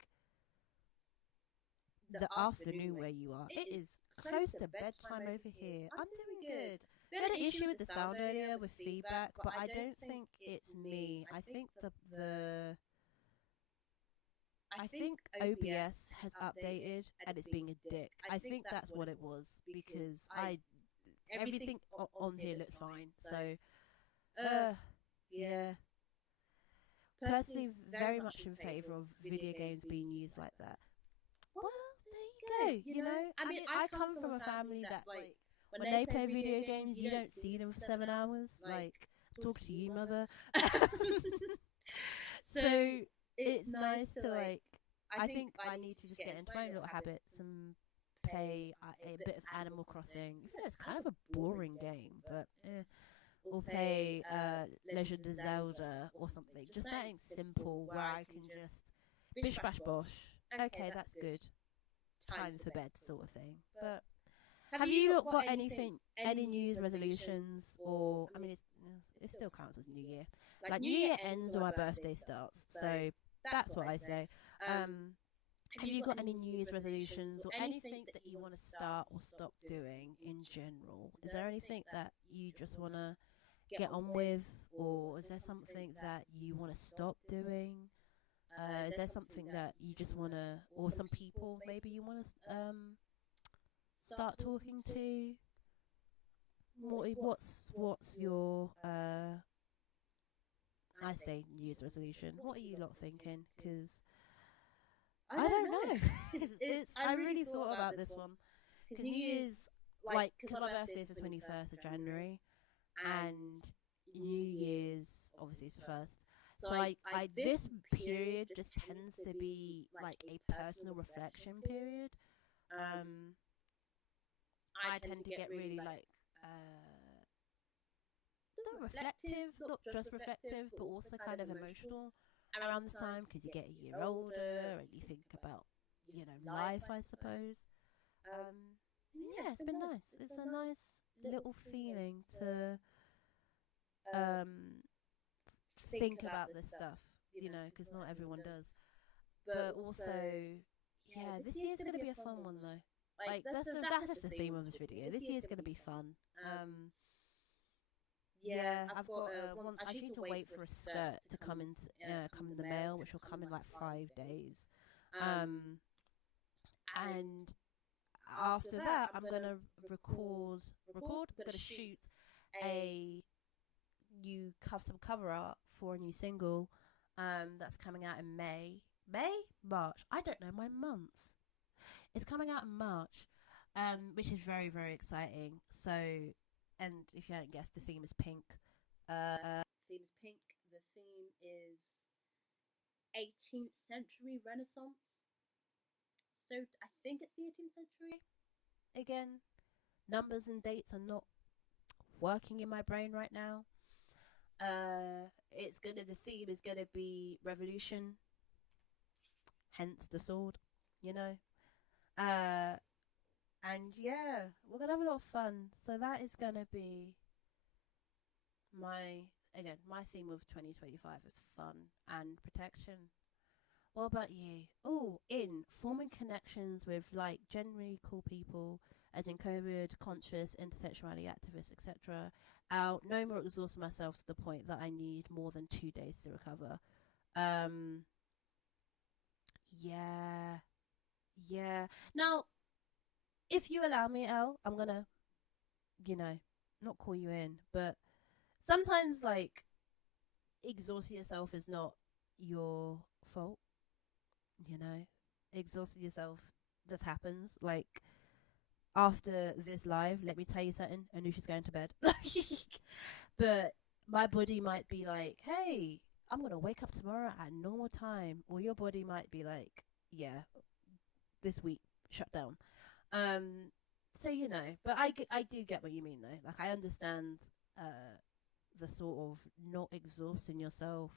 the afternoon where you are. It is close to bedtime over here. I'm doing good. We had an issue with the sound earlier with feedback, but I don't think it's me. I think OBS has updated and it's being a dick. I think that's what it was, because everything on here looks fine. So, yeah. Personally, very much in favour of video games being used like that. Well, there you go. You know, I mean, I come from a family that, like, when they play video games, you don't see them for 7 hours. Like, talk to you, mother. So it's nice to, like, I think I need to just get into my own little habits and play a bit of Animal Crossing. It's kind of a boring game, but or play Legend of Zelda or something. Just something simple where I can just bish bash bosh. Okay, that's good. Time for bed, sort of thing. But have you not got anything, any New Year's resolutions, or I mean, it still counts as New Year. Like, New Year ends when my birthday starts, so that's what I say. Have you got any New Year's resolutions or anything that you want to start or stop doing in general? Is there anything that you just want to get on with, or is there something that you want to stop doing? Is there something that you just want to, or some people maybe you want to start talking to? What's your I say New Year's resolution? What are you lot thinking? Because I don't know. I really thought about this one, because New Year's, like, because my birthday is the 21st of January, and New Year's obviously is the first. So I this period just tends to be like a personal reflection period. I tend to get really like not reflective, not just reflective, but also kind of emotional around this time, because you get a year older and you think about, you know, life, I suppose. Yeah, it's been nice. It's a nice little feeling to think about this stuff, you know, because not everyone does. But also, yeah, this year's going to be a fun one though. Like, that's just the theme of this video. This year's going to be fun. Yeah, I've got one. I need to wait for a skirt to come in the mail, which will come in like 5 days. And after that, I'm gonna record. I'm gonna shoot some cover art for a new single. That's coming out in March. I don't know my months. It's coming out in March, which is very, very exciting. So, and if you haven't guessed, the theme is pink. The theme is pink. The theme is 18th century Renaissance. So I think it's the 18th century. Again, numbers and dates are not working in my brain right now. The theme is gonna be revolution, hence the sword, you know. And yeah, we're gonna have a lot of fun. So that is gonna be my theme of 2025 is fun and protection. What about you? Oh, in forming connections with like generally cool people, as in COVID conscious, intersectionality activists, etc. Out no more exhausting myself to the point that I need more than 2 days to recover. Yeah. Now, if you allow me, Elle, I'm gonna, not call you in, but sometimes, like, exhausting yourself is not your fault. you know, exhausting yourself just happens. Like, after this live, let me tell you something, Anusha's going to bed. But my body might be like, hey, I'm going to wake up tomorrow at normal time. Or your body might be like, yeah, this week, shut down. Um, so, you know, but I do get what you mean, though. Like, I understand the sort of not exhausting yourself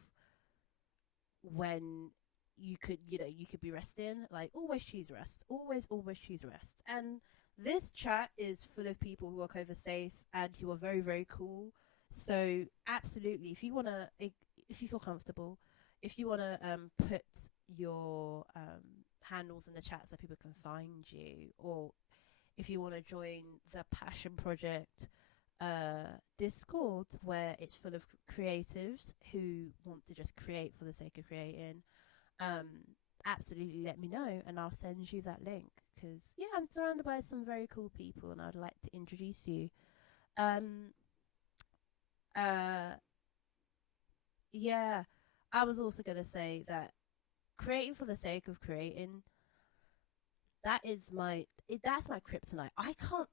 when you could be resting. Like, always choose rest. Always choose rest. And this chat is full of people who are COVID safe and who are very, very cool. So absolutely, if you feel comfortable, if you wanna put your handles in the chat so people can find you, or if you want to join the Passion Project Discord, where it's full of creatives who want to just create for the sake of creating, um, absolutely let me know and I'll send you that link. Because, yeah, I'm surrounded by some very cool people and I'd like to introduce you. Um, uh, yeah, I was also going to say that creating for the sake of creating, that's my kryptonite.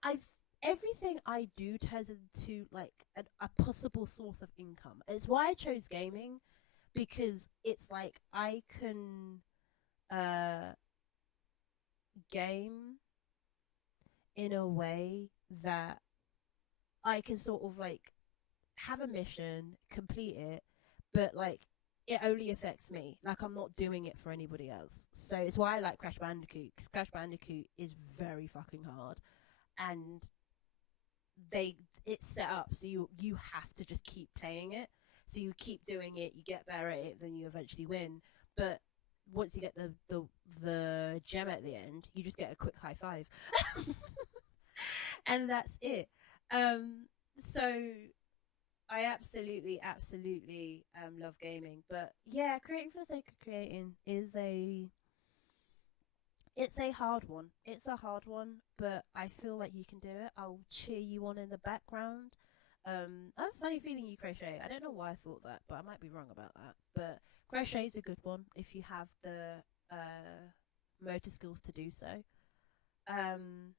I've everything I do turns into like a possible source of income. It's why I chose gaming, because it's like I can uh game in a way that I can sort of like have a mission, complete it, but like it only affects me. Like, I'm not doing it for anybody else. So it's why I like Crash Bandicoot, because Crash Bandicoot is very fucking hard, and they it's set up so you have to just keep playing it. So you keep doing it, you get better at it, then you eventually win. But once you get the gem at the end, you just get a quick high five, and that's it. So I absolutely love gaming. But yeah, creating for the sake of creating it's a hard one. It's a hard one, but I feel like you can do it. I'll cheer you on in the background. I have a funny feeling you crochet. I don't know why I thought that, but I might be wrong about that. But crochet is a good one if you have the motor skills to do so. Um,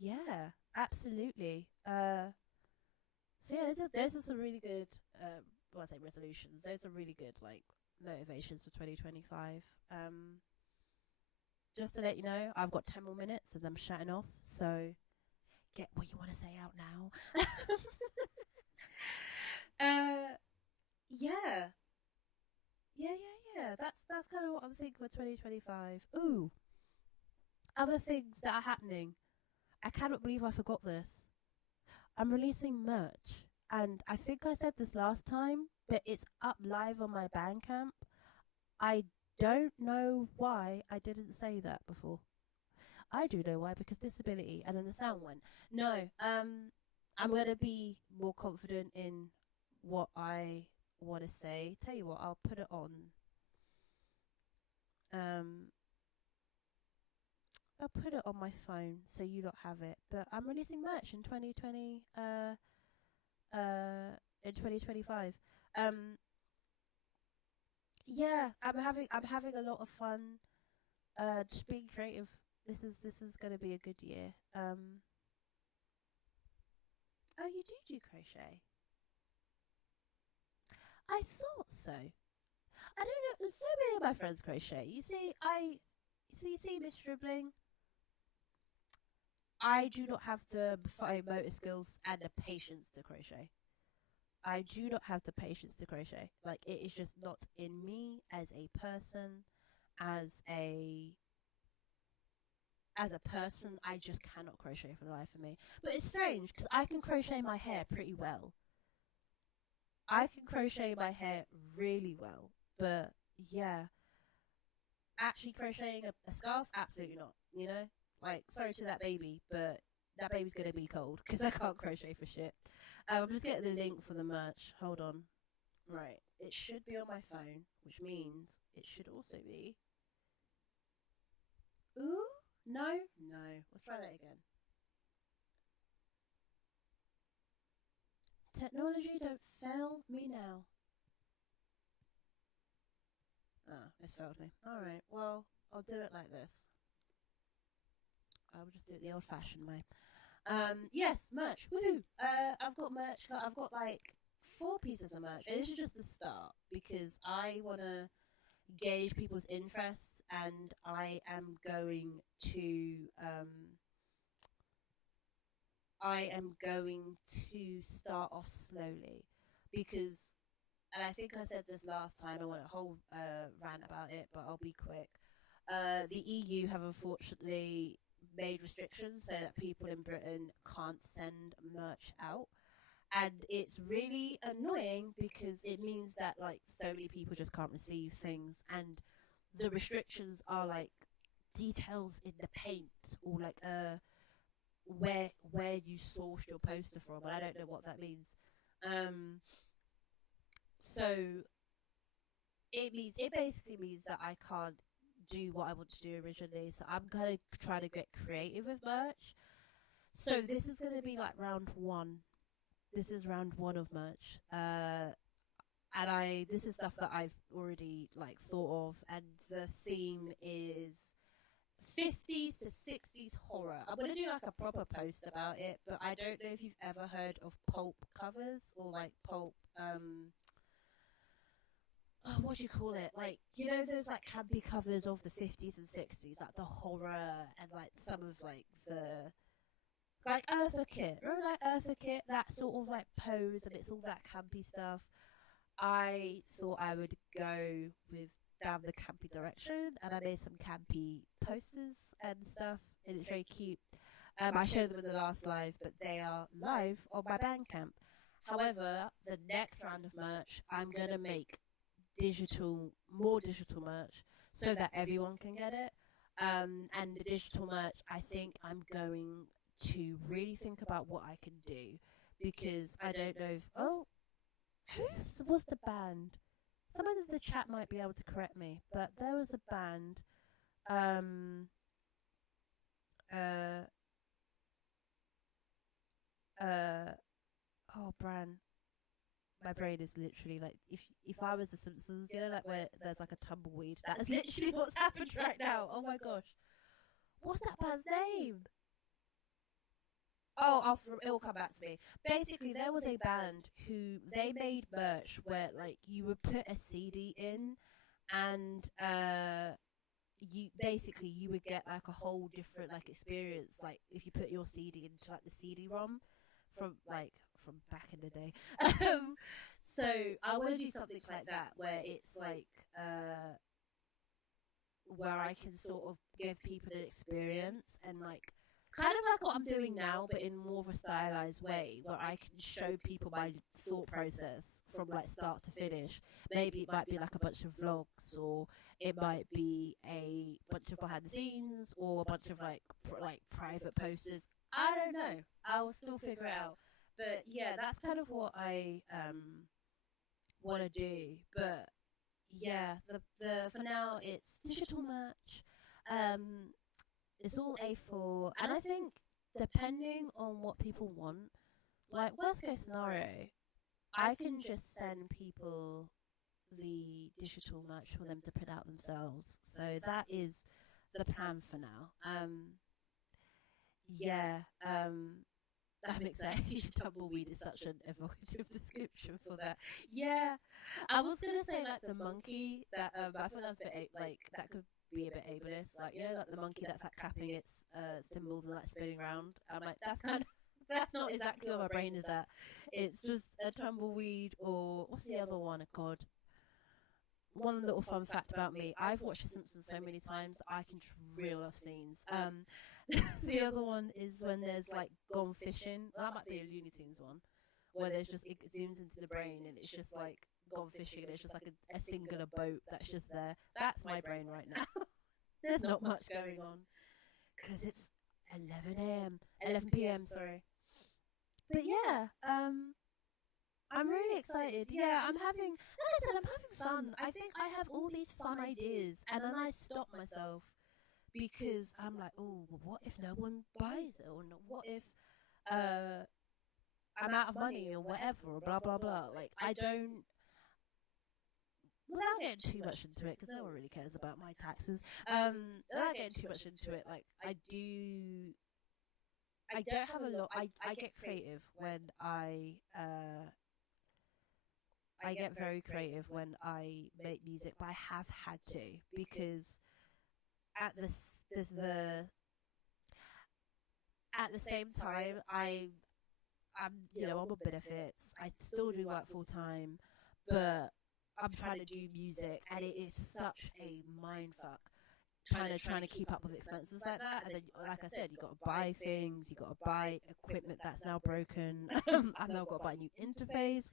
yeah, absolutely. So yeah, those are some really good. Well, I say resolutions. Those are really good like motivations for 2025. Just to let you know, I've got 10 more minutes and I'm shutting off. So get what you want to say out now. uh, yeah, yeah. That's kind of what I'm thinking for 2025. Ooh, other things that are happening. I cannot believe I forgot this. I'm releasing merch, and I think I said this last time, but it's up live on my Bandcamp. I don't know why I didn't say that before. I do know why, because disability, and then the sound went. No, I'm gonna be more confident in what I want to say. Tell you what, I'll put it on. Um, I'll put it on my phone so you don't have it. But I'm releasing merch in 2020. In 2025. Um, yeah, I'm having a lot of fun. Just being creative. This is gonna be a good year. Oh, you do crochet? I thought so. I don't know. So many of my friends crochet. You see, Miss Dribbling. I do not have the fine motor skills and the patience to crochet. I do not have the patience to crochet. Like, it is just not in me as a person, as a as a person. I just cannot crochet for the life of me. But it's strange because I can crochet my hair pretty well. I can crochet my hair really well. But yeah, actually crocheting a scarf, absolutely not. You know, like, sorry to that baby, but that baby's gonna be cold because I can't crochet for shit. I'm just getting the link for the merch. Hold on. Right, it should be on my phone, which means it should also be. Ooh, no. Let's try that again. Technology, don't fail me now. Ah, It's failed me. All right. Well, I'll do it like this. I'll just do it the old-fashioned way. Yes, merch. Woohoo! I've got merch. I've got like 4 pieces of merch. And this is just the start because I want to gauge people's interests, and I am going to start off slowly because, and I think I said this last time. I want a whole rant about it, but I'll be quick. The EU have unfortunately made restrictions so that people in Britain can't send merch out. And it's really annoying because it means that like so many people just can't receive things, and the restrictions are like details in the paint or like where you sourced your poster from, and I don't know what that means. Um, so it basically means that I can't do what I want to do originally. So I'm gonna try to get creative with merch. So this is gonna be like round one. This is round one of merch. And this is stuff that I've already like thought of, and the theme is 50s to 60s horror. I'm gonna do like a proper post about it, but I don't know if you've ever heard of pulp covers or like pulp what do you call it? Like, you know those like campy covers of the 50s and 60s, like the horror and like some of like the like Eartha Kitt. Remember like Eartha Kitt? That sort of like pose, and it's all that campy stuff. I thought I would go with down the campy direction, and I made some campy posters and stuff, and it's very cute. I showed them in the last live, but they are live on my Bandcamp. However, the next round of merch, I'm gonna make more digital merch, so that everyone can get it. And the digital merch, I think I'm going to really think about what I can do, because I don't know if who was the band? Someone in the chat might be able to correct me, but there was a band. Um. Uh. Oh, Bran. My brain is literally like if I was the Simpsons, you know, like where there's like a tumbleweed. That is literally what's happened right now. Oh my gosh, what's that band's name? Oh, it will come back to me. Basically, there was a band who they made merch where like you would put a CD in, and you would get like a whole different like experience, like if you put your CD into like the CD-ROM from back in the day. So I want to do something like that where it's like where I can sort of give people an experience, and like kind of like what I'm doing now, but in more of a stylized way, where I can show people my thought process from like start to finish. Maybe it might be like a bunch of vlogs, or it might be a bunch of behind the scenes, or a bunch of like private posters. I don't know. I will still figure it out. But yeah, that's kind of what I want to do. But yeah, the for now it's digital merch. It's all A4, and I think depending on what people want, like worst case scenario, I can just send people the digital merch for them to print out themselves. So that is the plan for now. Yeah. I'm excited. Tumbleweed is such an evocative description for that. Yeah, I was gonna say like the monkey that I thought that was a bit like that could be a bit ableist, like you know, like the monkey that's like clapping its cymbals and like spinning around. I'm like, that's kind of that's not exactly where my brain is at. It's just a tumbleweed, or what's the other one? God, one little fun fact about me: I've watched The Simpsons so many times, I can just reel off scenes. The other one is when there's like gone fishing. Well, that might be a Looney Tunes one, where there's just it zooms into the brain and it's just like gone fishing, and it's just like a singular boat that's just there. That's my brain right now. There's not much going on because it's 11 p.m. Sorry, but yeah, I'm really excited. Yeah, I'm having, like I said, I'm having fun. I think I have all these fun ideas, and then I stop myself because I'm like, oh, well, what if no one buys it, or what if I'm out of money or whatever, or blah blah blah. Like I don't. without getting too much into it, because no one really cares about my taxes. Without getting too much into it, like I don't have a lot. I get creative when I get very creative when I make music, but I have had to, because at the at the same time, I'm I'm on benefits. I still do work full time, but I'm trying to do music, and it is such a mind fuck. Trying to keep up with expenses like that, and then, like I said, you got to buy things, you got to buy equipment that's now broken. I've now got to buy a new interface.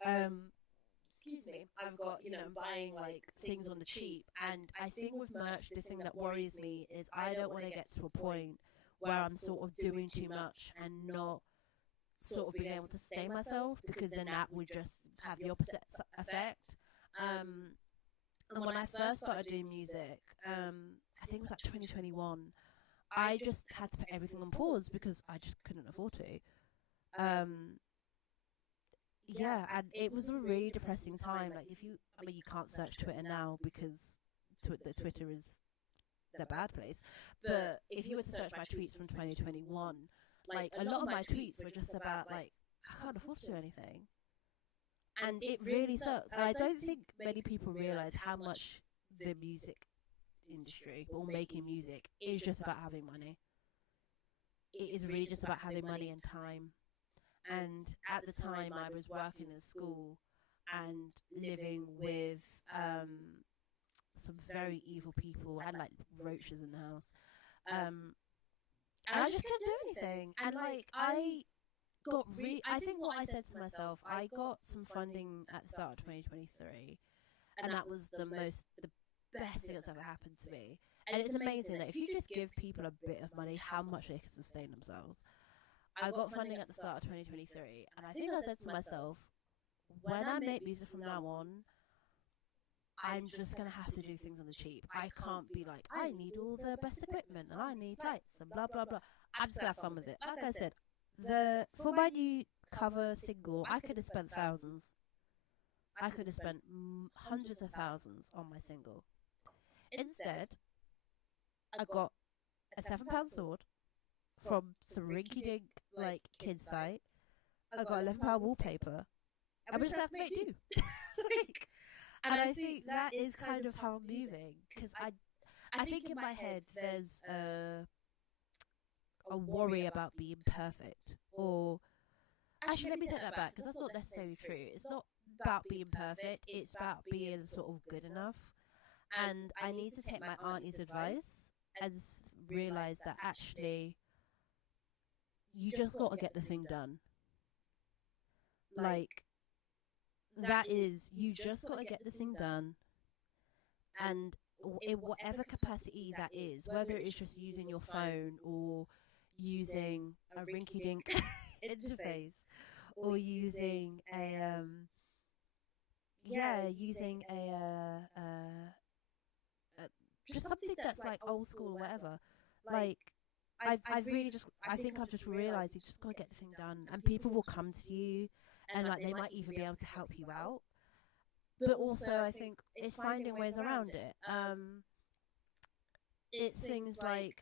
Excuse me. I've got, buying like things on the cheap, and I think with merch, the thing that worries me is I don't want to get to a point where I'm sort of doing too much and not sort of being able to sustain myself, because then that would just have the opposite effect. And when I first started doing music, I think it was like 2021, I just had to put everything on pause because I just couldn't afford to. Yeah, and it was a really depressing time. Like, you can't search Twitter now because Twitter is the bad place. But if you were to search my tweets from 2021, like, a lot of my tweets were just about, like, I can't afford to do anything. And it really sucked. And I don't think many people realize how much the music industry, or making music, is just about having money. It is really just about having money and time. And at the time, I was working in school and living with some very evil people. I had like roaches in the house. And I just couldn't do anything. And like, I think what I said to myself, I got some funding at the start of 2023, and that was the best thing that's ever happened to me. And it's amazing that if you just give people a bit of money, how much they can sustain themselves. I got funding at the start of 2023, and I think I said to myself, when I make music from now on, I'm just going to have to do things on the cheap. I can't be like, I need all the best equipment, and I need lights, and blah, blah, blah. I'm just going to have fun with it. Like I said, for my new cover single, I could have spent thousands. I could have spent hundreds of thousands on my single. Instead, I got a £7 sword from some rinky-dink, like, kids site. I got £11 wallpaper, and we're just gonna have to make do. Like, and I think that is kind of how I'm moving, because I think in my head there's a worry about being perfect, or actually, let me take that back, because that's not necessarily true. It's not about being perfect, it's about being sort of good enough. And I need to take my auntie's advice and realize that actually you just got to get the thing done. Like, that is, you just got to get the thing done, and in whatever capacity that is, whether it's just using your phone, or using a rinky-dink interface, or using just something that's like old school or whatever. Like, I've really just, I think I've just realised you just gotta get the thing done, and people will come to you, and like, they might even be able to help you out. But also, I think it's finding ways around it. It's things like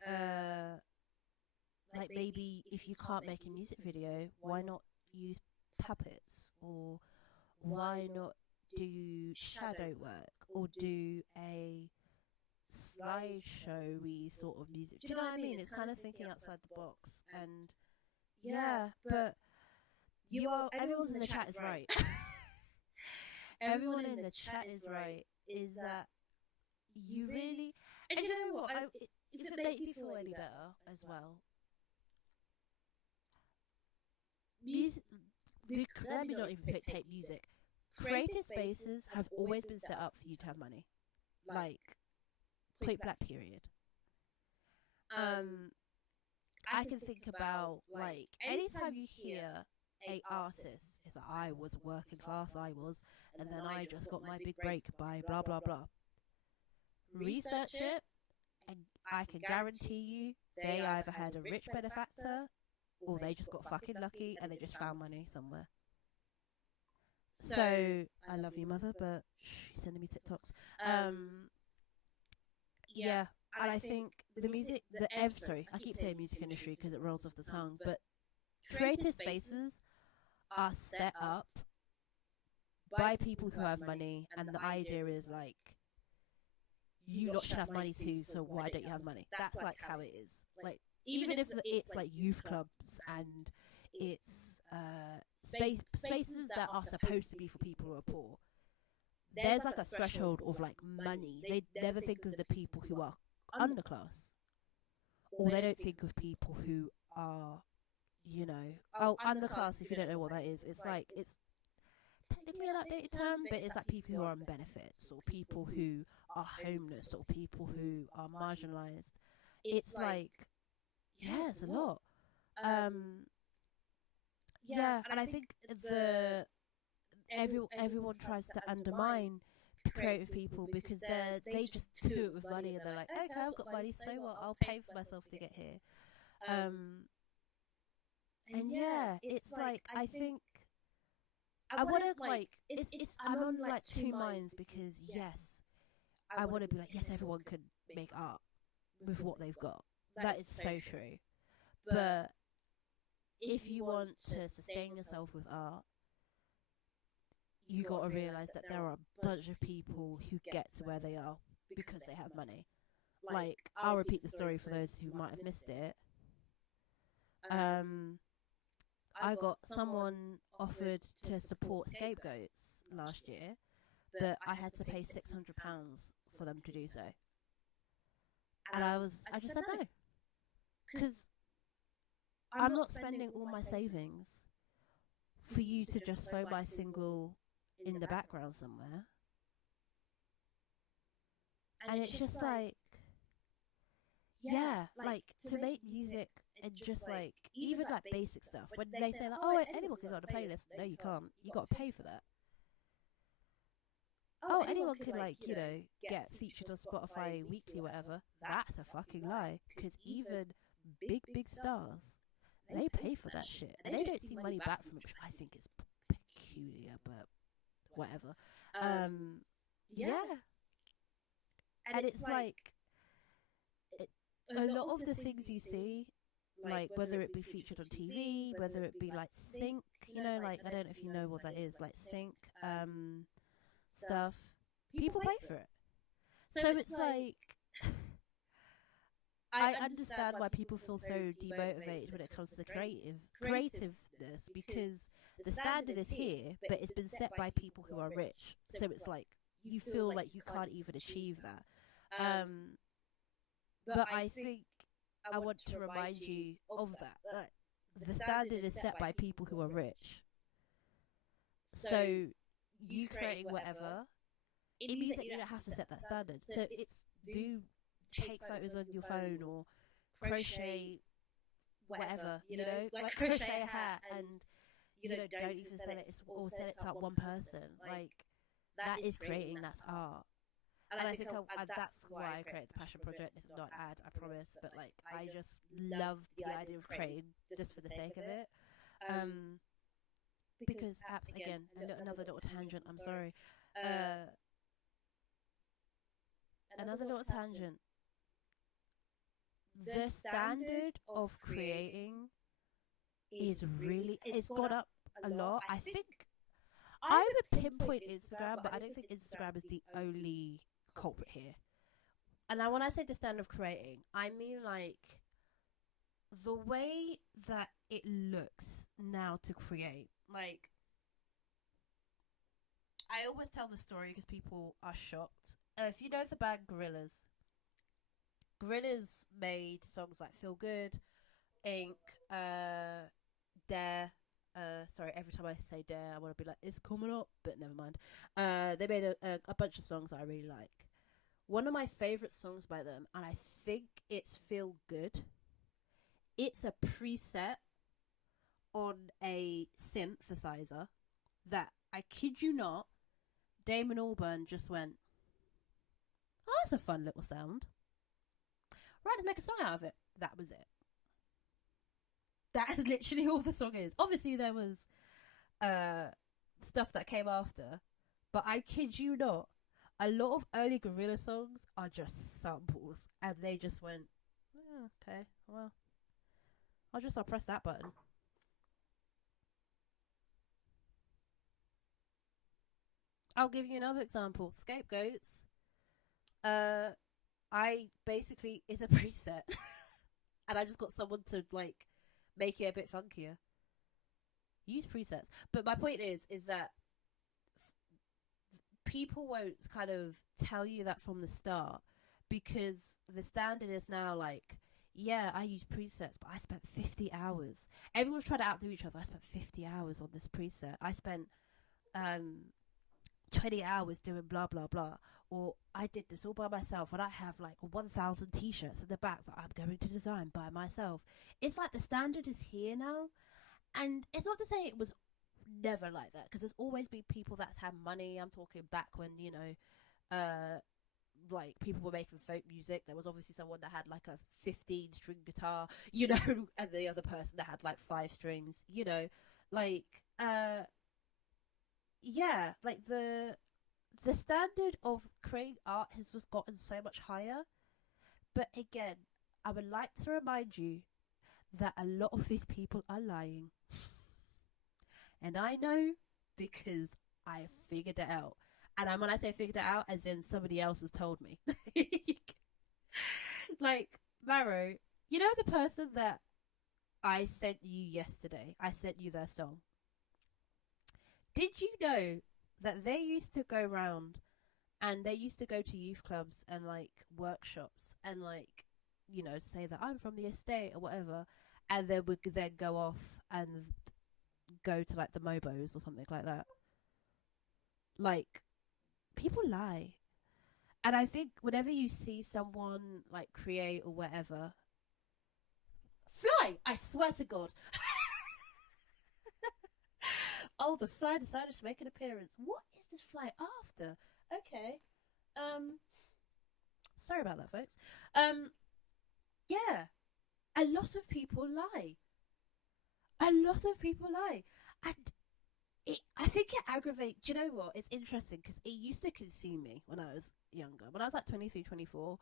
maybe if you can't make a music video, why not use puppets, or why not do shadow work, or do a slideshowy sort of music. Do you know what I mean? It's kind of thinking outside the box. And yeah, but everyone's in the chat is right. Everyone in the chat is right, is that you really, and you know what, if it makes you feel any better as well, music, let me not even take music. Creative spaces have always been set up for you to have money. Like, point blank period. I can think about, like, anytime you hear a artist, it's like, I was working class, and then I just got my big break by blah blah blah. Research it, and I can guarantee you they either had a rich benefactor, or they just got fucking lucky and they just found money somewhere. So I love you, mother, but she's sending me TikToks. Yeah, And I think the music, sorry, I keep saying music industry because it rolls off the tongue, but creative spaces are set up by people who have money, and the idea is like, you lot should have money too, so why don't you have money? That's like how it is. Like, even if it's like youth clubs and it's spaces that are supposed to be for people who are poor, there's like a threshold of like money. They never think of the people who are underclass, or they don't think of people who are, you know, underclass. If you don't know what that is, it's like, it's technically an outdated term, but it's like people who are on benefits, or people who are homeless, or people who are marginalized. It's like, yeah, it's a lot. Yeah, and I think everyone tries to undermine creative people because they just do it with money, and they're like, okay, I've got money, so what? I'll pay for myself to get here. And yeah, it's like, I think I want to, like, it's I'm on like two minds, because yes, I want to be like, yes, everyone can make art with what they've got. That is so true. But if you want to sustain yourself with art, you got to realize that there are a bunch of people who get to where they are because they have money. Like, I'll repeat the story for those who might have missed it. I got someone offered to support Scapegoats last year, but I had to pay £600 for them to do so. And I just said no. Because I'm not spending all my savings for you to just throw my single in the background somewhere. And it's just like, yeah, like, to make music and just like, even like basic stuff, when they say like, oh, anyone can go on a playlist. No, you can't. You got to pay for that. Oh, anyone can, like, you know, get featured on Spotify weekly, whatever. That's a fucking lie. Because even big stars, they pay for that shit, and they don't see money back from it, which I think is peculiar, but whatever. Yeah. And it's like, a lot of the things you see, like, whether it be featured on TV, whether it be like sync, you know, like, I don't know if you know what that is, like sync stuff, people pay for it. So it's like, I understand why people feel so demotivated when it comes to creativeness, because the standard is here, but it's been set by people who are rich. So it's like, you feel like you can't even achieve that. But I think I want to remind you of that. Like, the standard is set by people who are rich. So you creating whatever, it means that you don't have to set that standard. So it's, do take photos on your phone, or crochet whatever, you know, like crochet a hat, and, you know, don't even sell it, or sell it to like one person. Like, that is creating, that's art. And I think that's why I created the Passion Project. This is not an ad, I promise, but like, I just love the idea of creating just for the sake of it. Because apps, again, another little tangent, I'm sorry. Another little tangent. The standard of creating is really, it's gone up a lot. I think I would pinpoint Instagram, but I don't think Instagram is the only culprit here. And now, when I say the standard of creating, I mean like the way that it looks now to create. Like, I always tell the story because people are shocked. If you know the band Gorillaz made songs like Feel Good, Ink, Dare. Sorry, every time I say Dare, I want to be like, it's coming up, but never mind. They made a bunch of songs that I really like. One of my favourite songs by them, and I think it's Feel Good, it's a preset on a synthesizer that, I kid you not, Damon Albarn just went, oh, that's a fun little sound. Right, let's make a song out of it. That was it. That is literally all the song is. Obviously, there was stuff that came after, But I kid you not, a lot of early Gorilla songs are just samples, and they just went, "Oh, okay, well, I'll press that button." I'll give you another example. Scapegoats. Uh, I basically it's a preset, and I just got someone to like make it a bit funkier. Use presets, but my point is that people won't kind of tell you that from the start because the standard is now like, yeah, I use presets, but I spent 50 hours. Everyone's trying to outdo each other. I spent 50 hours on this preset. I spent um 20 hours doing blah blah blah, or I did this all by myself and I have like 1,000 t-shirts in the back that I'm going to design by myself. It's like the standard is here now, and it's not to say it was never like that, because there's always been people that's had money. I'm talking back when, like people were making folk music. There was obviously someone that had like a 15 string guitar, and the other person that had like 5 strings, like yeah, like the standard of creating art has just gotten so much higher. But again, I would like to remind you that a lot of these people are lying. And I know because I figured it out. And when I say figured it out, as in somebody else has told me. Like, Maro, you know the person that I sent you yesterday? I sent you their song. Did you know that they used to go around and they used to go to youth clubs and like workshops and like, say that I'm from the estate or whatever, and they would then go off and go to like the Mobos or something like that? Like, people lie. And I think whenever you see someone like create or whatever, fly, I swear to God. Oh, the fly decided to make an appearance. What is this fly after? Okay. Sorry about that, folks. Yeah. A lot of people lie. A lot of people lie. And I think it aggravates. Do you know what? It's interesting because it used to consume me when I was younger. When I was like 23, 24,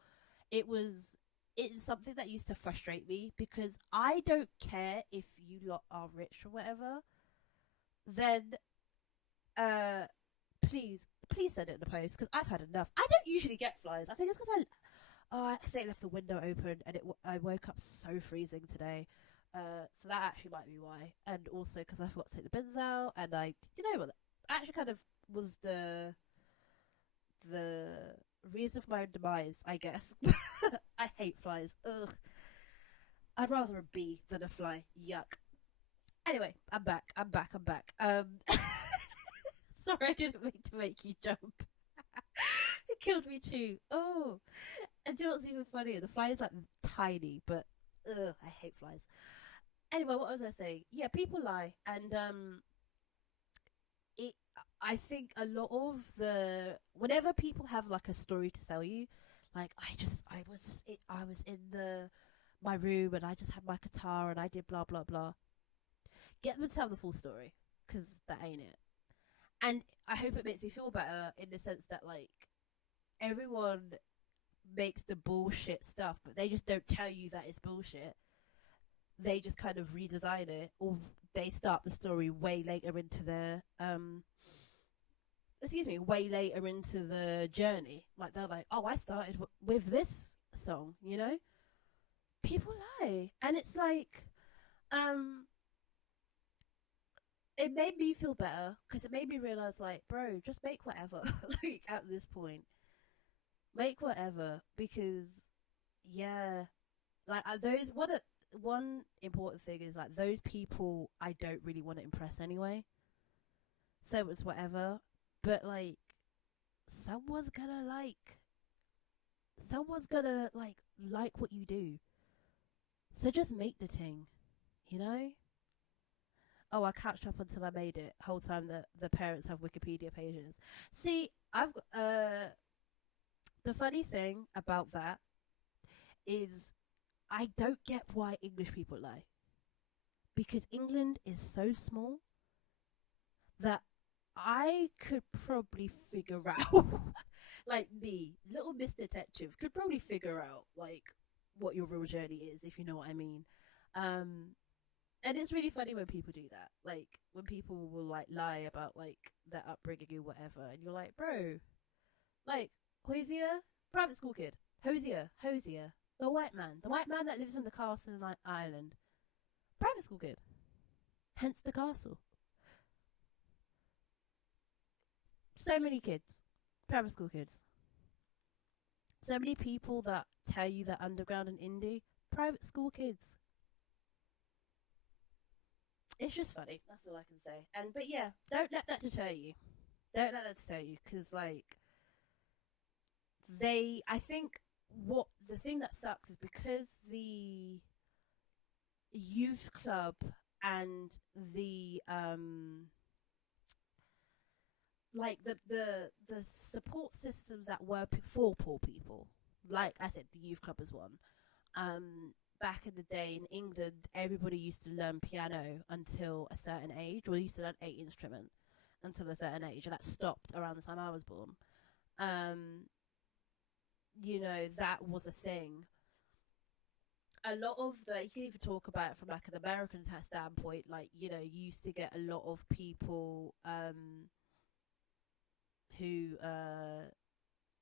it's something that used to frustrate me because I don't care if you lot are rich or whatever. Then, please send it in the post because I've had enough. I don't usually get flies. I think it's because I accidentally left the window open and I woke up so freezing today. So that actually might be why, and also because I forgot to take the bins out, and what, actually kind of was the reason for my own demise, I guess. I hate flies. Ugh. I'd rather a bee than a fly. Yuck. Anyway, I'm back. Sorry, I didn't mean to make you jump. It killed me too. Oh, and do you know what's even funnier? The fly is like tiny, but I hate flies. Anyway, what was I saying? Yeah, people lie, and it. I think a lot of whenever people have like a story to sell you, like I was in my room and I just had my guitar and I did blah blah blah. Get them to tell the full story, because that ain't it. And I hope it makes you feel better in the sense that like everyone makes the bullshit stuff, but they just don't tell you that it's bullshit. They just kind of redesign it, or they start the story way later into their way later into the journey. Like they're like, oh, I started with this song, People lie, and it's like, it made me feel better because it made me realize, like, bro, just make whatever. Like at this point, make whatever, because yeah, like those one important thing is like those people I don't really want to impress anyway. So it's whatever, but like someone's gonna like what you do. So just make the thing, you know. Oh, I catched up until I made it. Whole time that the parents have Wikipedia pages. See, I've got, the funny thing about that is I don't get why English people lie. Because England is so small that I could probably figure out, like me, little Miss Detective, could probably figure out like what your real journey is, if you know what I mean. Um, and it's really funny when people do that, like when people will like lie about like their upbringing or whatever, and you're like, bro, like Hosier, private school kid, Hosier, the white man that lives in the castle in Ireland, private school kid, hence the castle. So many kids, private school kids. So many people that tell you they're underground and indie, private school kids. It's just funny. That's all I can say. And but yeah, don't let that deter you. Don't let that deter you, because like I think what the thing that sucks is because the youth club and the like the support systems that were for poor people, like I said, the youth club is one. Back in the day in England, everybody used to learn piano until a certain age, or used to learn a instrument until a certain age, and that stopped around the time I was born. Um, that was a thing. A lot of you can even talk about it from like an American standpoint. Like, you used to get a lot of people who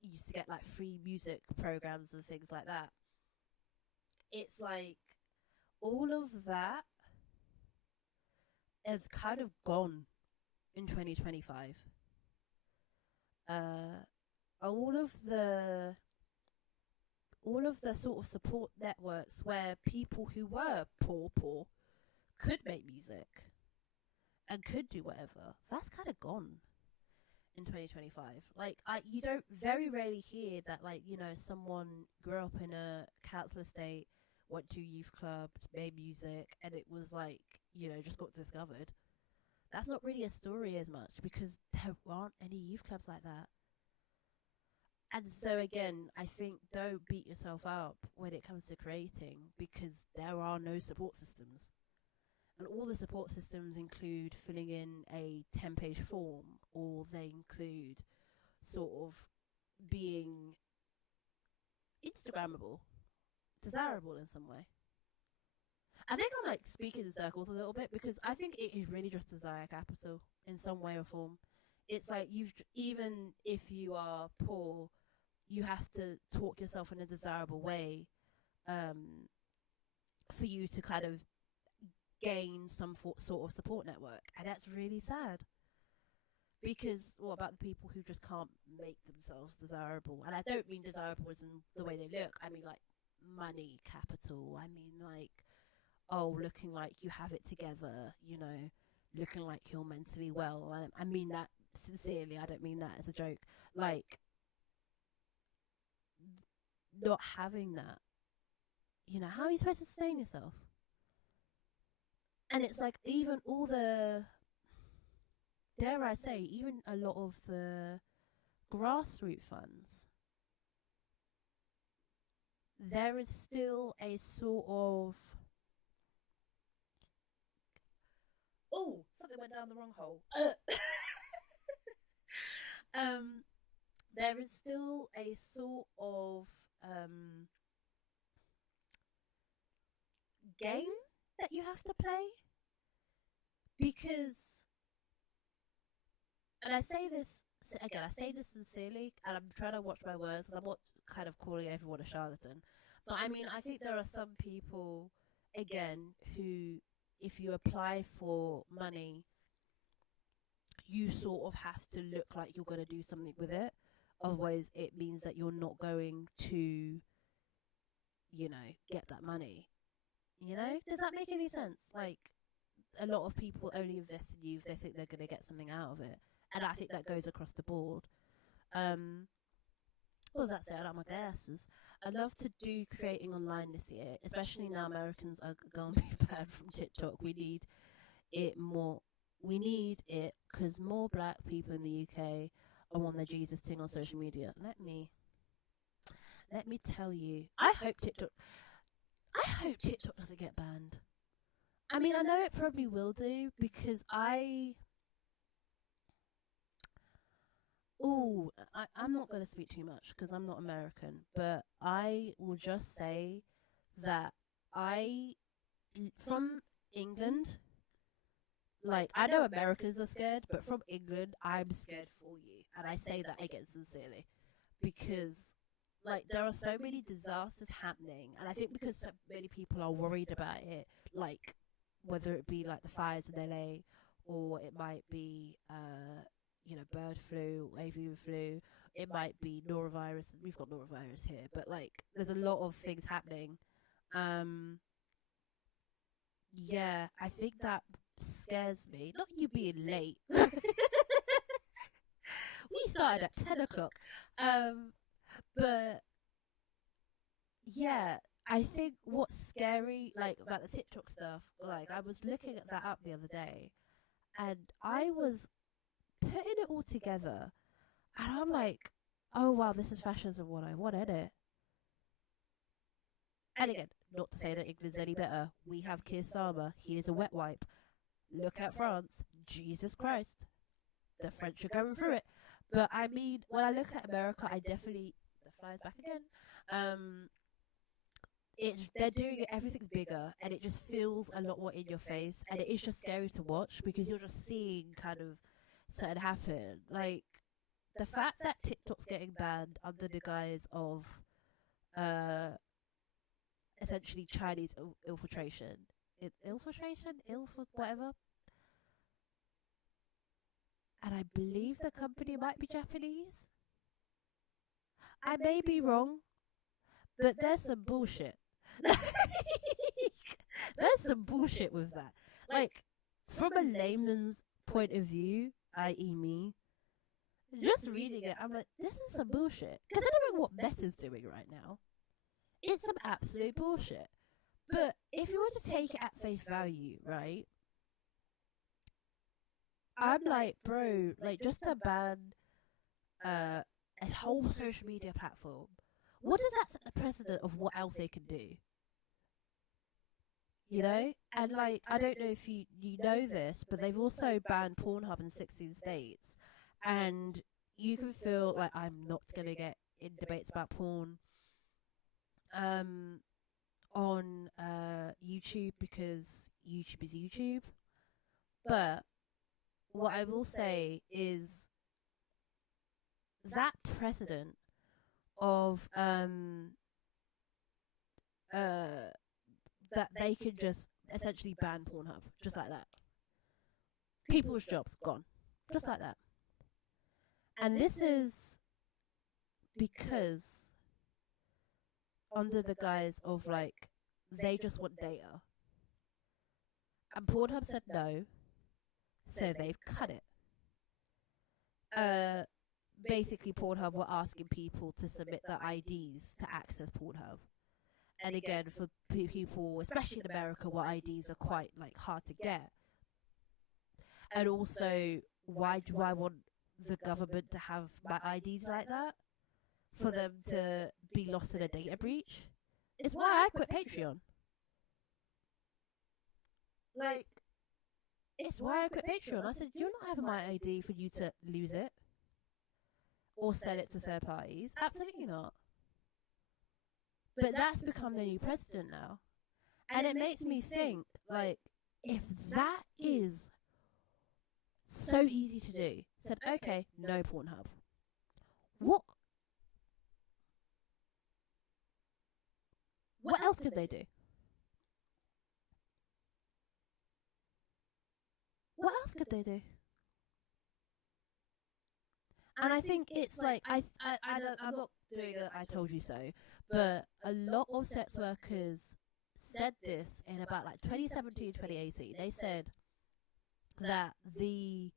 used to get like free music programs and things like that. It's like all of that has kind of gone in 2025. Uh, all of the sort of support networks where people who were poor could make music and could do whatever, that's kind of gone in 2025. Like, you don't very rarely hear that, like, someone grew up in a council estate, went to a youth club, made music, and it was like, just got discovered. That's not really a story as much, because there aren't any youth clubs like that. And so again, I think don't beat yourself up when it comes to creating, because there are no support systems. And all the support systems include filling in a 10-page form, or they include sort of being Instagrammable, desirable in some way. I think I'm like speaking in circles a little bit, because I think it is really just desire capital in some way or form. It's like even if you are poor, you have to talk yourself in a desirable way for you to kind of gain some sort of support network. And that's really sad, because what about the people who just can't make themselves desirable? And I don't mean desirable as in the way they look. I mean like money, capital. I mean like, looking like you have it together, looking like you're mentally well. I mean that sincerely. I don't mean that as a joke. Like, not having that, how are you supposed to sustain yourself? And it's like, even all the, dare I say, even a lot of the grassroots funds, there is still a sort of, something went down the wrong hole. There is still a sort of game that you have to play, because, and I say this again, I say this sincerely, and I'm trying to watch my words, because I'm not kind of calling everyone a charlatan, but I mean, I think there are some people, again, who, if you apply for money, you sort of have to look like you're going to do something with it. Otherwise, it means that you're not going to, get that money. Does that make any sense? Like, a lot of people only invest in you if they think they're going to get something out of it. And I think that goes across the board. What does that say? I like my glasses. I'd love to do creating online this year, especially now Americans are going to be banned from TikTok. We need it more. We need it because more black people in the UK are on their Jesus thing on social media. Let me tell you. I hope TikTok doesn't get banned. I mean, I know it probably will do, because I'm not going to speak too much because I'm not American, but I will just say that I, from England, like, I know Americans are scared, but from England, I'm scared for you. And I say that again sincerely because, like, there are so many disasters happening. And I think because so many people are worried about it, like, whether it be like the fires in LA or it might be, bird flu, avian flu, it might be norovirus. We've got norovirus here, but like, there's a lot of things happening. Um, yeah, I think that scares me. Not you being late. We started at 10 o'clock. Um, but yeah, I think what's scary, like about the TikTok stuff, like I was looking at that up the other day, and I was putting it all together, and I'm like, oh wow, this is fascism 101, isn't it? And again, not to say that England's any better. We have Keir Starmer. He is a wet wipe. Look at France. Jesus Christ. The French are going through it. But I mean, when I look at America, I definitely, the fly's back again. Um, they're doing it. Everything's bigger, and it just feels a lot more in your face, and it is just scary to watch because you're just seeing kind of something happen. Like the fact that TikTok's getting banned under the guise of uh essentially Chinese infiltration, whatever. And I believe the company might be Japanese. I may be wrong, but there's some bullshit. There's some bullshit with that. Like, from a layman's point of view, i.e., me, just reading it, I'm like, this is some bullshit. Considering what Meta's doing right now, it's some absolute bullshit. But if you were to take it at face value, right? I'm like, bro, like, just to ban a whole social media platform, what does that set the precedent of what else they can do? You know? And like, I don't know if you know this, but they've also banned Pornhub in 16 states. And you can feel like I'm not going to get in debates about porn on YouTube because YouTube is YouTube. But what I will say is that precedent of that they could just essentially ban Pornhub just like that. People's jobs gone just like that. And this is because under the guise of like they just want data. And Pornhub said no, so they've cut it. Basically Pornhub were asking people to submit their IDs to access Pornhub. And again, for people, especially in America, where IDs are quite like hard to get. And also, why do I want the government to have my IDs like that? For them to be lost in a data breach? It's why I quit Patreon. Like, it's why I quit Patreon. I said, you're not having my ID for you to lose it or sell it to third parties. Absolutely not. But that's become the new precedent now. And it makes me think, like, if that is so easy to do, said, okay, no Pornhub. What else could they do? What else could they do? And I think it's like, I'm not doing a I told you so, but a lot of sex workers said this in about like 2017, 2018. They said that the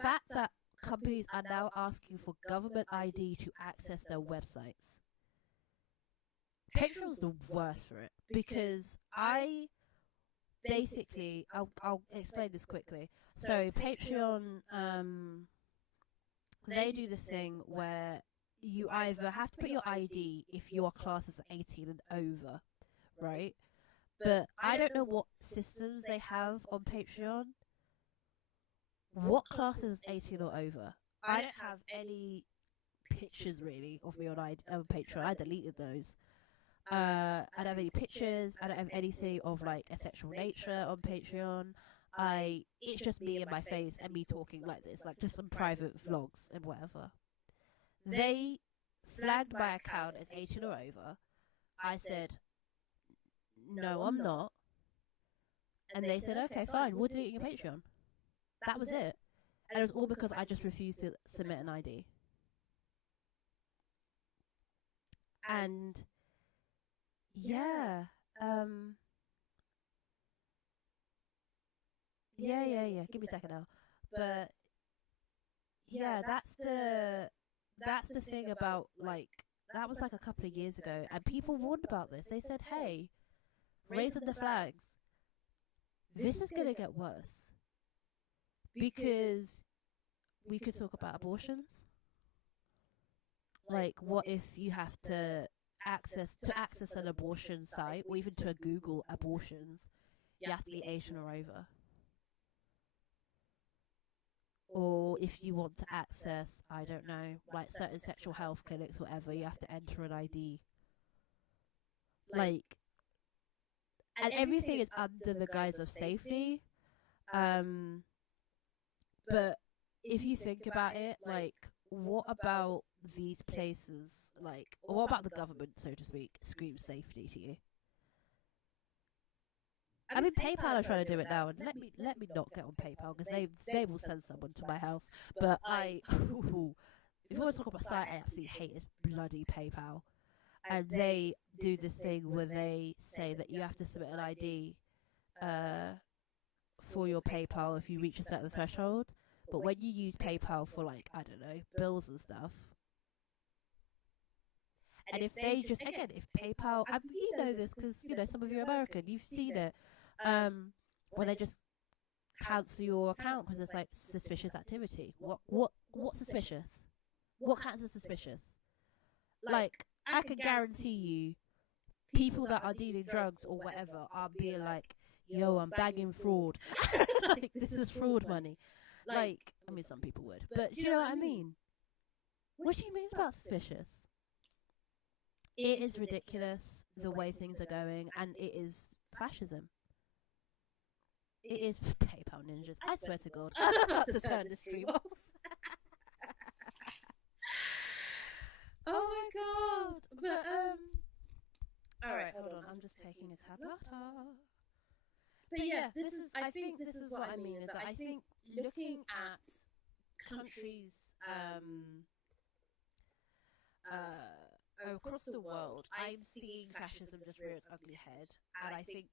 fact that companies are now asking for government ID to access their websites, Patreon's the worst for it because I'll explain this quickly. So Patreon, they do this thing where you either have to put your ID if your class is 18 and over, right? But I don't know what systems they have on Patreon. What class is 18 or over? I don't have any pictures really of me on Patreon. I deleted those. I don't have any pictures. I don't have anything of like a sexual nature on Patreon. It's just me and my face and me talking like this, like just some private vlogs and whatever. They flagged my account as 18 or over. I said, no, I'm not. And they said, okay, fine, we'll delete your Patreon. That was it. And it was all because I just refused to submit an ID. And yeah, yeah. Give me a second now. But yeah, that's the thing about, like, that was like a couple of years ago, and people warned about this. They said, hey, raising the flags, this is gonna get worse, because we could talk about abortions. Like, what if you have to access an abortion site, or even to Google abortions, you have to be 18 or over? Or if you want to access, I don't know, like certain sexual health clinics or whatever, you have to enter an ID. Like, and everything is under the guise of safety. But if you think about it, like, what about these places, like, or what about the government, so to speak, screams safety to you? I mean, PayPal are trying to do it now, and let me not get on PayPal, because they will send someone to my house. But if you want to talk about a site I absolutely hate, is bloody PayPal, and they do this thing where they say that you have to submit an ID for your PayPal if you reach a certain threshold. But when you use PayPal for, like, I don't know, bills and stuff, and if they just, again, if PayPal, I mean, you know this because, you know, some of you are American, you've seen it, when they just cancel your account because it's like suspicious activity. What's suspicious? What counts as suspicious? Like, I can guarantee you, people that are dealing drugs or whatever are being like, yo, I'm bagging fraud. Like, this is fraud money. Like, I mean, some people would, but you know what I mean? What do you mean about suspicious? It is ridiculous the way things are going, and it is fascism. It is PayPal ninjas. I swear to God, I'm about to turn the stream off. Oh my God! But all right, hold on. I'm just taking a tablata. But yeah, this is. I think this is what I mean. Is that I think looking at countries across the world, I'm seeing fascism just rear its ugly head, and I think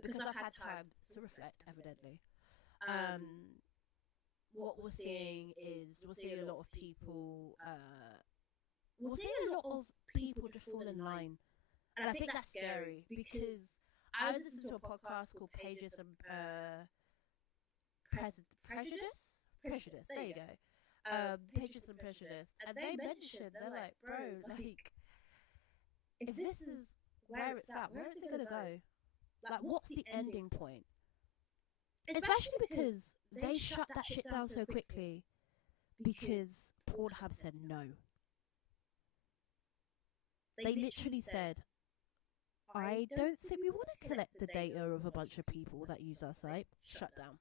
because I've had time to reflect, evidently, what we're seeing is we're seeing a lot of people. We're seeing a lot of people just fall in line, and I think that's scary because I was listening to a podcast called Pages and Prejudice. There you go. Pages and Prejudice, and they mentioned, they're like, bro, like, if this is where it's at, where is it gonna go? Like, what's the ending point? Especially because they shut that shit down so quickly because Pornhub said no. They literally said, I don't think we want to collect the data of a bunch of people that use our site. Shut down.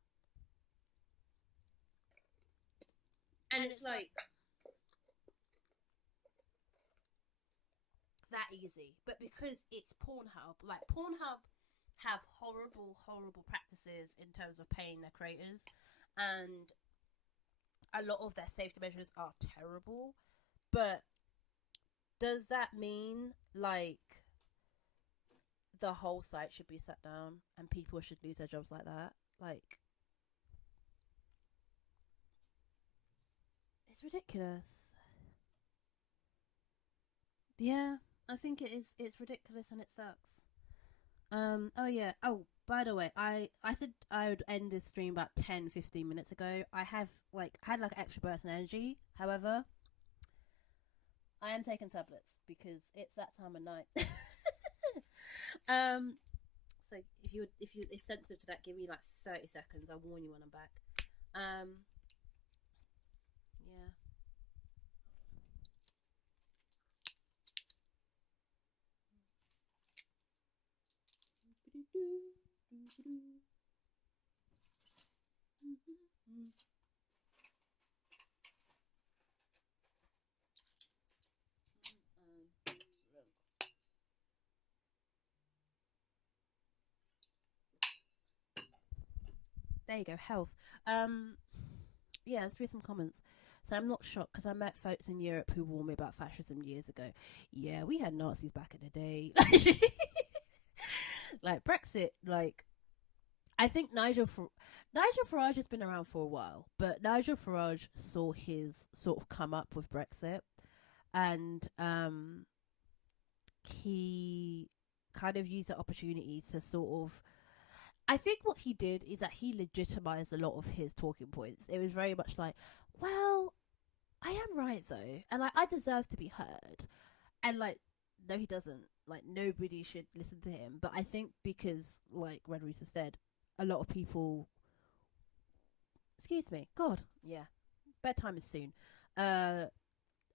And it's like that easy. But because it's Pornhub, like, Pornhub have horrible practices in terms of paying their creators, and a lot of their safety measures are terrible. But does that mean, like, the whole site should be shut down and people should lose their jobs like that? Like, it's ridiculous. Yeah, I think it is. It's ridiculous and it sucks. Oh yeah. Oh, by the way, I said I would end this stream about 10-15 minutes ago. I had extra burst of energy. However, I am taking tablets because it's that time of night. So if you're sensitive to that, give me like 30 seconds. I'll warn you when I'm back. Yeah. There you go, health. Um, yeah, let's read some comments. So I'm not shocked because I met folks in Europe who warned me about fascism years ago. Yeah, we had Nazis back in the day. Like Brexit, like I think Nigel Farage has been around for a while, but Nigel Farage saw his sort of come up with Brexit, and he kind of used the opportunity to sort of. I think what he did is that he legitimized a lot of his talking points. It was very much like, well, I am right though, and like I deserve to be heard, and like no, he doesn't. Like nobody should listen to him. But I think because, like Red Rooster said, a lot of people. Excuse me, God, yeah, bedtime is soon. Uh,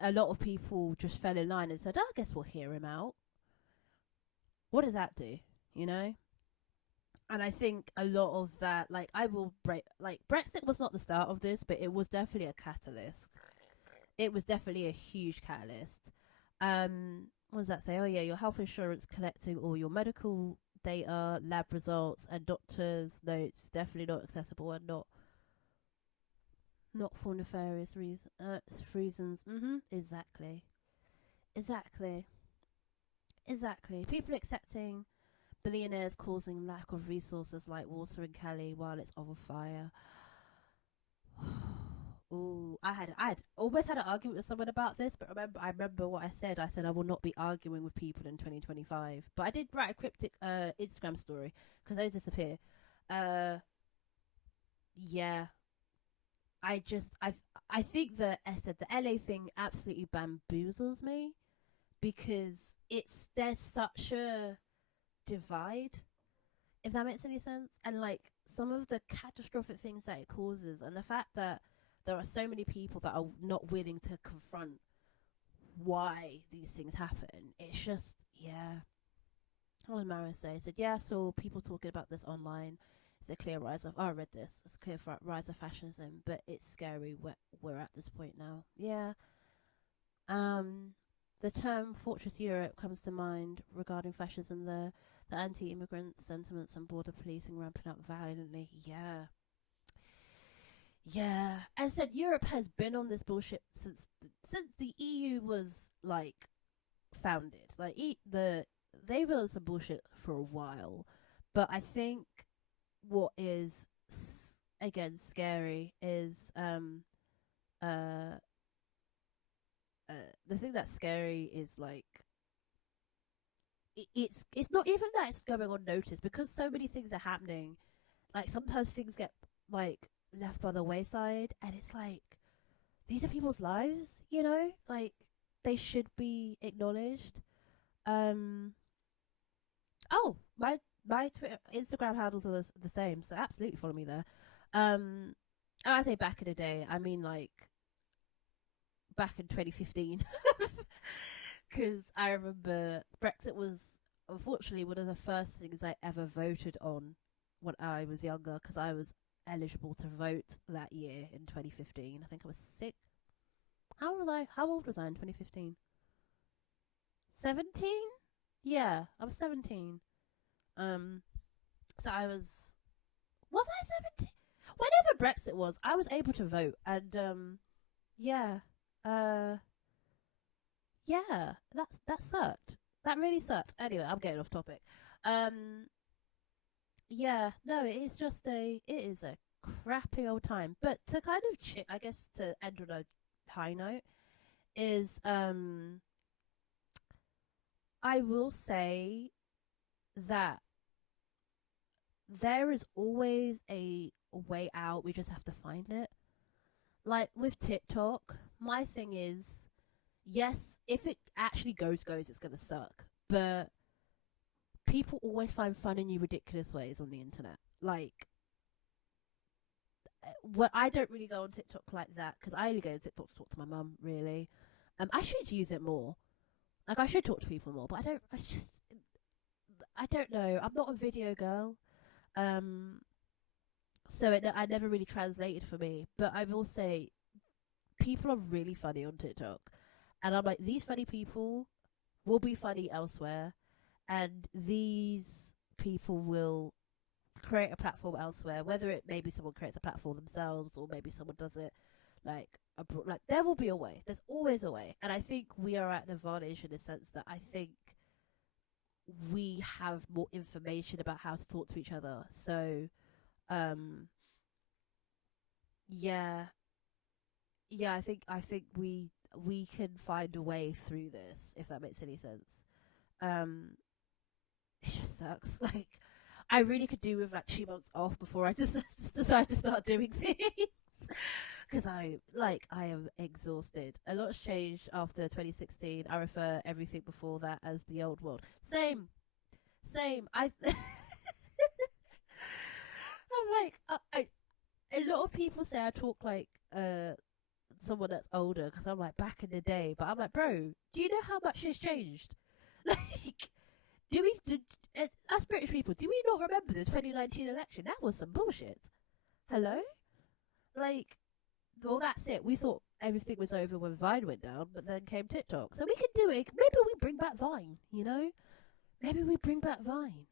a lot of people just fell in line and said, "Oh, I guess we'll hear him out." What does that do? You know. And I think a lot of that, like, I will break. Like, Brexit was not the start of this, but it was definitely a catalyst. It was definitely a huge catalyst. What does that say? Oh yeah, your health insurance collecting all your medical data, lab results, and doctors' notes is definitely not accessible and not for nefarious reasons. Exactly. Exactly. Exactly. People accepting billionaires causing lack of resources like water in Cali while it's on fire. Ooh, I had almost had an argument with someone about this, but I remember what I said. I said I will not be arguing with people in 2025. But I did write a cryptic Instagram story because those disappear. Uh, yeah, I think that I said the LA thing absolutely bamboozles me because there's such a divide, if that makes any sense. And like some of the catastrophic things that it causes, and the fact that there are so many people that are not willing to confront why these things happen. It's just, yeah. What did Mara say? He said, yeah, so people talking about this online. It's a clear rise of, oh, I read this. It's a clear rise of fascism, but it's scary we're at this point now. Yeah. The term Fortress Europe comes to mind regarding fascism, the anti-immigrant sentiments and border policing ramping up violently. Yeah. Yeah. As I said, Europe has been on this bullshit since the EU was like founded. Like they've been on some bullshit for a while, but I think what is again scary is uh the thing that's scary is like it's not even that it's going unnoticed because so many things are happening. Like sometimes things get like left by the wayside, and it's like these are people's lives, you know, like they should be acknowledged. Um. Oh, my Twitter, Instagram handles are the same, so absolutely follow me there. And I say back in the day, I mean like back in 2015, because I remember Brexit was unfortunately one of the first things I ever voted on when I was younger, because I was eligible to vote that year in 2015. I think I was 6. How old was I in 2015? 17? Yeah, I was 17. Um, so was I 17? Whenever Brexit was, I was able to vote, and yeah, uh, yeah, that sucked. That really sucked. Anyway, I'm getting off topic. Um, yeah, no, it is a crappy old time. But to kind of I guess to end on a high note is I will say that there is always a way out. We just have to find it. Like with TikTok, my thing is, yes, if it actually goes, it's gonna suck. But people always find fun in new ridiculous ways on the internet. Like, what I don't really go on TikTok like that because I only go on TikTok to talk to my mum. Really, I should use it more. Like, I should talk to people more, but I don't. I don't know. I'm not a video girl. Um, I never really translated for me. But I will say, people are really funny on TikTok, and I'm like, these funny people will be funny elsewhere, and these people will create a platform elsewhere. Whether it maybe someone creates a platform themselves, or maybe someone does it like like there will be a way. There's always a way, and I think we are at an advantage in the sense that I think we have more information about how to talk to each other. So, um, yeah, yeah, I think we can find a way through this, if that makes any sense. Um, it just sucks. Like, I really could do with like 2 months off before I just decide to start doing things. Because I am exhausted. A lot's changed after 2016. I refer everything before that as the old world. Same. I'm like, a lot of people say I talk like someone that's older because I'm like back in the day, but I'm like, bro, do you know how much has changed? Like, do we? As British people, do we not remember the 2019 election? That was some bullshit. Hello, like, well, that's it. We thought everything was over when Vine went down, but then came TikTok. So we can do it. Maybe we bring back Vine. You know, maybe we bring back Vine.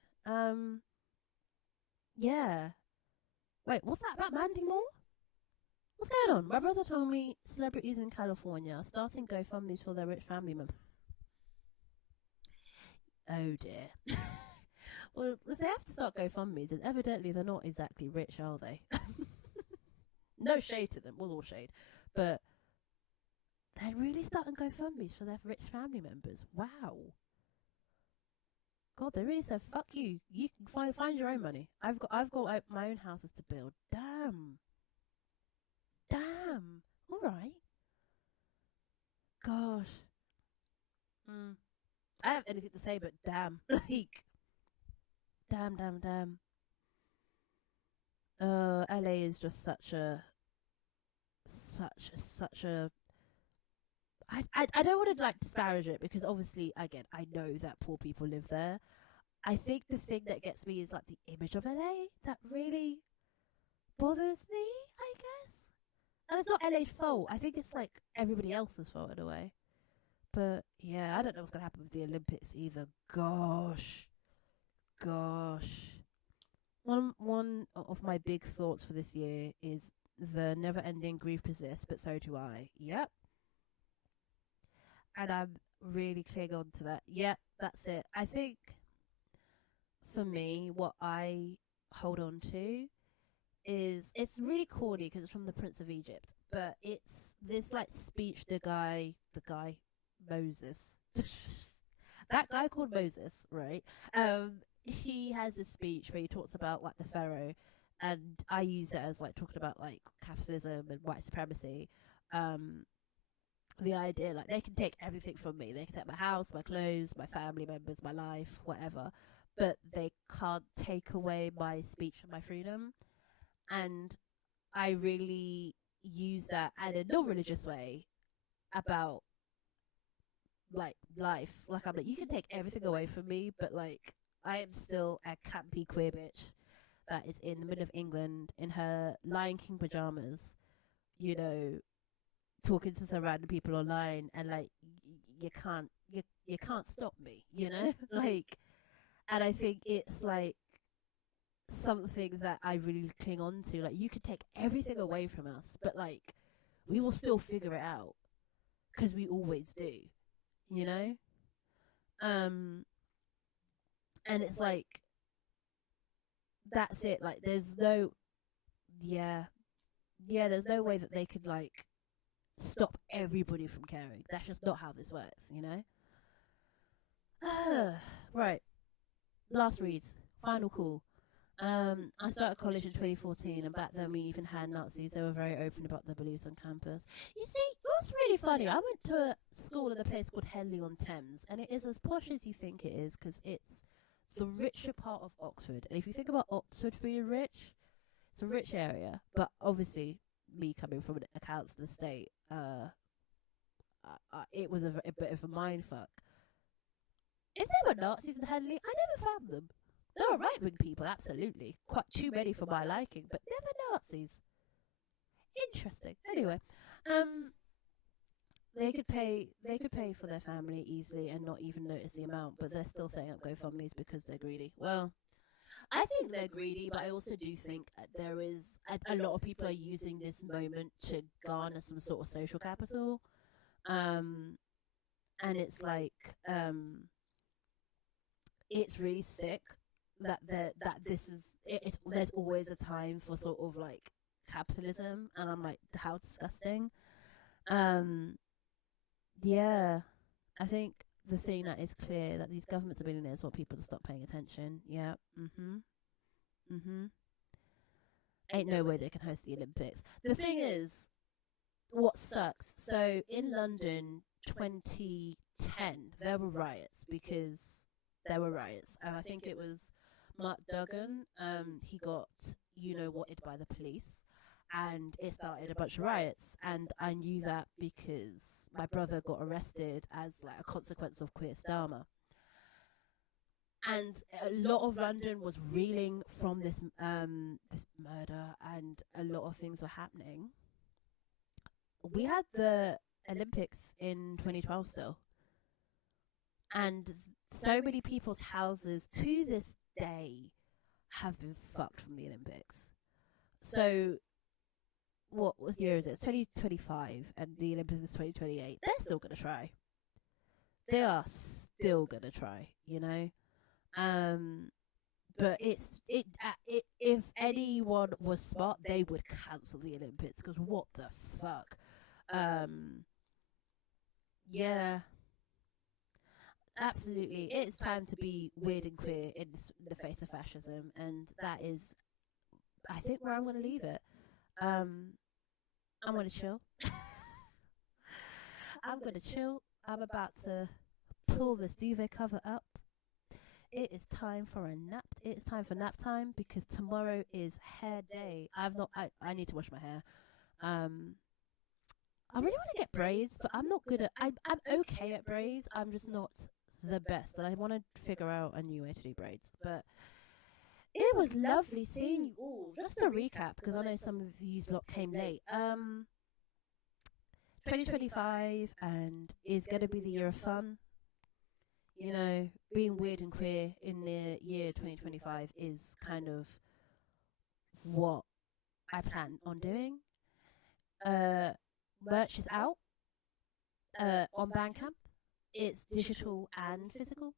Yeah. Wait, what's that about Mandy Moore? What's going on? My brother told me celebrities in California are starting GoFundMe's for their rich family members. Oh dear. Well, if they have to start GoFundMe's, then evidently they're not exactly rich, are they? No shade to them, well, all shade. But they're really starting GoFundMe's for their rich family members. Wow. God, they really said, "Fuck you. You can find your own money. I've got my own houses to build." Damn. All right. Gosh. Mm. I don't have anything to say, but damn. Like, damn. LA is just such a. I don't want to like disparage it because obviously, again, I know that poor people live there. I think the thing that gets me is like the image of LA that really bothers me, I guess. And it's not LA's fault. I think it's like everybody else's fault in a way. But yeah, I don't know what's gonna happen with the Olympics either. Gosh. One of my big thoughts for this year is the never ending grief persists, but so do I. Yep. And I'm really clinging on to that. Yep, that's it. I think for me, what I hold on to is it's really corny because it's from the Prince of Egypt, but it's this like speech the guy Moses, that guy called Moses, right? He has a speech where he talks about like the pharaoh, and I use it as like talking about like capitalism and white supremacy. Um, the idea like they can take everything from me. They can take my house, my clothes, my family members, my life, whatever, but they can't take away my speech and my freedom. And I really use that in a non-religious way about like life. Like I'm like, you can take everything away from me, but like I am still a campy queer bitch that is in the middle of England in her Lion King pajamas, you know, talking to some random people online, and like you can't stop me, you know, like. And I think it's like something that I really cling on to. Like, you could take everything away from us, but like, we will still figure it out because we always do, you know. Um, and it's like that's it. Like, there's no, yeah, there's no way that they could like stop everybody from caring. That's just not how this works, you know. Right, last reads, final call. I started college in 2014, and back then we even had Nazis. They were very open about their beliefs on campus. You see, what's really funny, I went to a school in a place called Henley on Thames, and it is as posh as you think it is because it's the richer part of Oxford. And if you think about Oxford being rich, it's a rich area. But obviously, me coming from a council estate, it was a bit of a mind fuck. If there were Nazis in Henley, I never found them. There are right wing people, absolutely. Quite too many for my liking, but never Nazis. Interesting. Anyway, um, they could pay for their family easily and not even notice the amount, but they're still setting up GoFundMe's because they're greedy. Well, I think they're greedy, but I also do think there is a lot of people are using this moment to garner some sort of social capital. Um, and it's like, it's really sick that this is it's there's always a time for sort of like capitalism, and I'm like, how disgusting. Um, yeah, I think the thing that is clear that these governments are billionaires want people to stop paying attention. Yeah. Mhm. Ain't no way they can host the Olympics. The thing is, what sucks? So in London, 2010, there were riots because there were riots, and I think it was Mark Duggan. He got whatted by the police, and it started a bunch of riots. And I knew that because my brother got arrested as like a consequence of queer Starmer. And a lot of London was reeling from this murder, and a lot of things were happening. We had the Olympics in 2012 still, and so many people's houses to this day have been fucked from the Olympics. So what year is it? It's 2025, and the Olympics is 2028. They're still gonna try. They are still gonna try. But if anyone was smart, they would cancel the Olympics, because what the fuck. Yeah, absolutely. It's time to be weird and queer in the face of fascism, and that is, I think, where I'm going to leave it. I'm going to chill. I'm going to chill. I'm about to pull this duvet cover up. It is time for a nap. It is time for nap time, because tomorrow is hair day. I need to wash my hair. I really want to get braids, but I'm not good at. I'm okay at braids. I'm just not the best, and I want to figure out a new way to do braids. But it was lovely seeing you all. Just a recap, because I know some of you lot came late. 2025 and is going to be the year of fun. Being weird and queer in the year 2025 is kind of what I plan on doing. Merch is out on Bandcamp. It's digital and physical.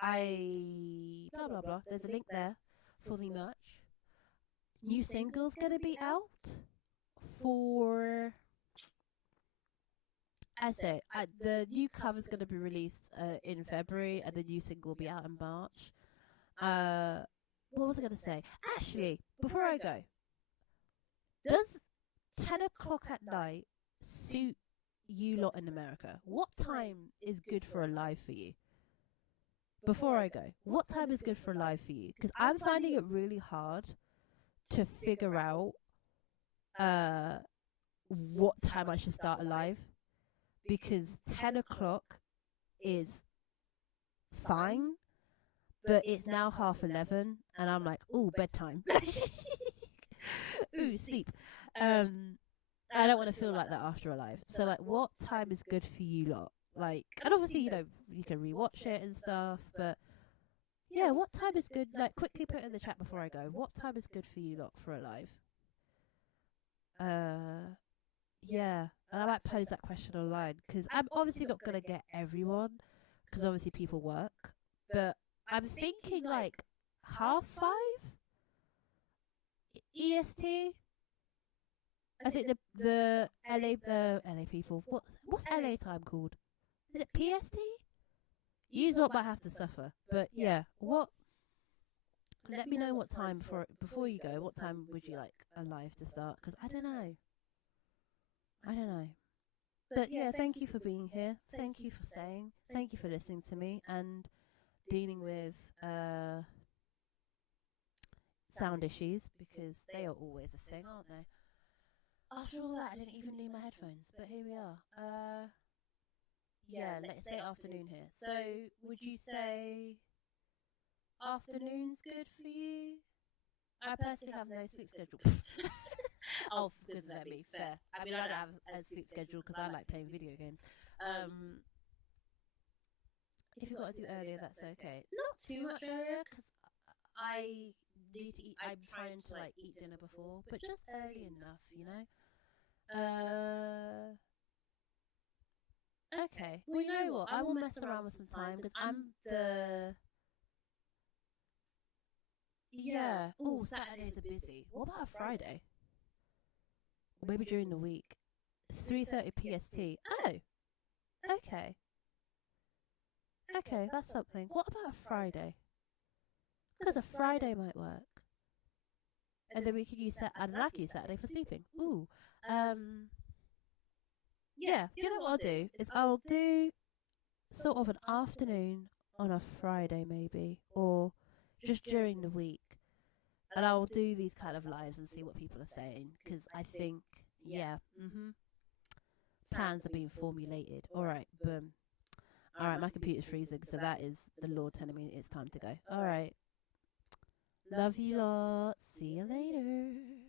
I blah blah blah. There's a link there for the merch. New single's gonna be out for. The new cover's gonna be released in February, and the new single will be out in March. What was I gonna say? Actually, before I go, does 10 o'clock at night suit you lot in America? What time is good for a live for you? Before I go, what time is good for a live for you? Because I'm finding it really hard to figure out what time I should start a live, because 10 o'clock is fine, but it's now 11:30, and I'm like, ooh, bedtime. Ooh, sleep. I don't want to feel like that after a live. So, like, what time is good for you lot? Like, and obviously, you can rewatch it and stuff, but yeah, what time is good? Like, quickly put it in the chat before I go. What time is good for you lot for a live? Yeah, and I might pose that question online, because I'm obviously not gonna get everyone, because obviously people work, but I'm thinking like 5:30 EST. I think the LA people. What's LA time called? Is it PST? You lot might have to suffer, but yeah. What? Let me know what time before you go. What time would you like a live to start? Because I don't know. But yeah, thank you for being here. Thank you for staying. Thank you for listening to me and dealing with sound issues, because they are always a thing, aren't they? After all that, I didn't even need my headphones, but here we are. yeah, let's say afternoon here. So would you say afternoon's good for you? I personally have no sleep schedule. Oh, because of me, fair. I mean, I don't have a sleep schedule because I like playing video games. If you've got to do earlier, that's okay. Not too much earlier because I need to eat. I'm trying to like eat dinner before, but just early enough, you know. Okay. Well, you know what? I will mess around with some time because I'm the. Yeah. Oh, Saturdays are busy. What about a Friday? Or maybe during the week. 3:30 PST. Oh, okay. Okay, that's something. What about a Friday? Because a Friday might work. And then we could use I'd like use Saturday for sleeping. Ooh. Yeah, you know what I'll do is I'll do sort of an afternoon on a Friday maybe, or just during the week, and I'll do these kind of lives and see what people are saying because I think plans are being formulated. All right, boom. All right, my computer's freezing, so that is the Lord telling me it's time to go. All right, love you lot. See you later.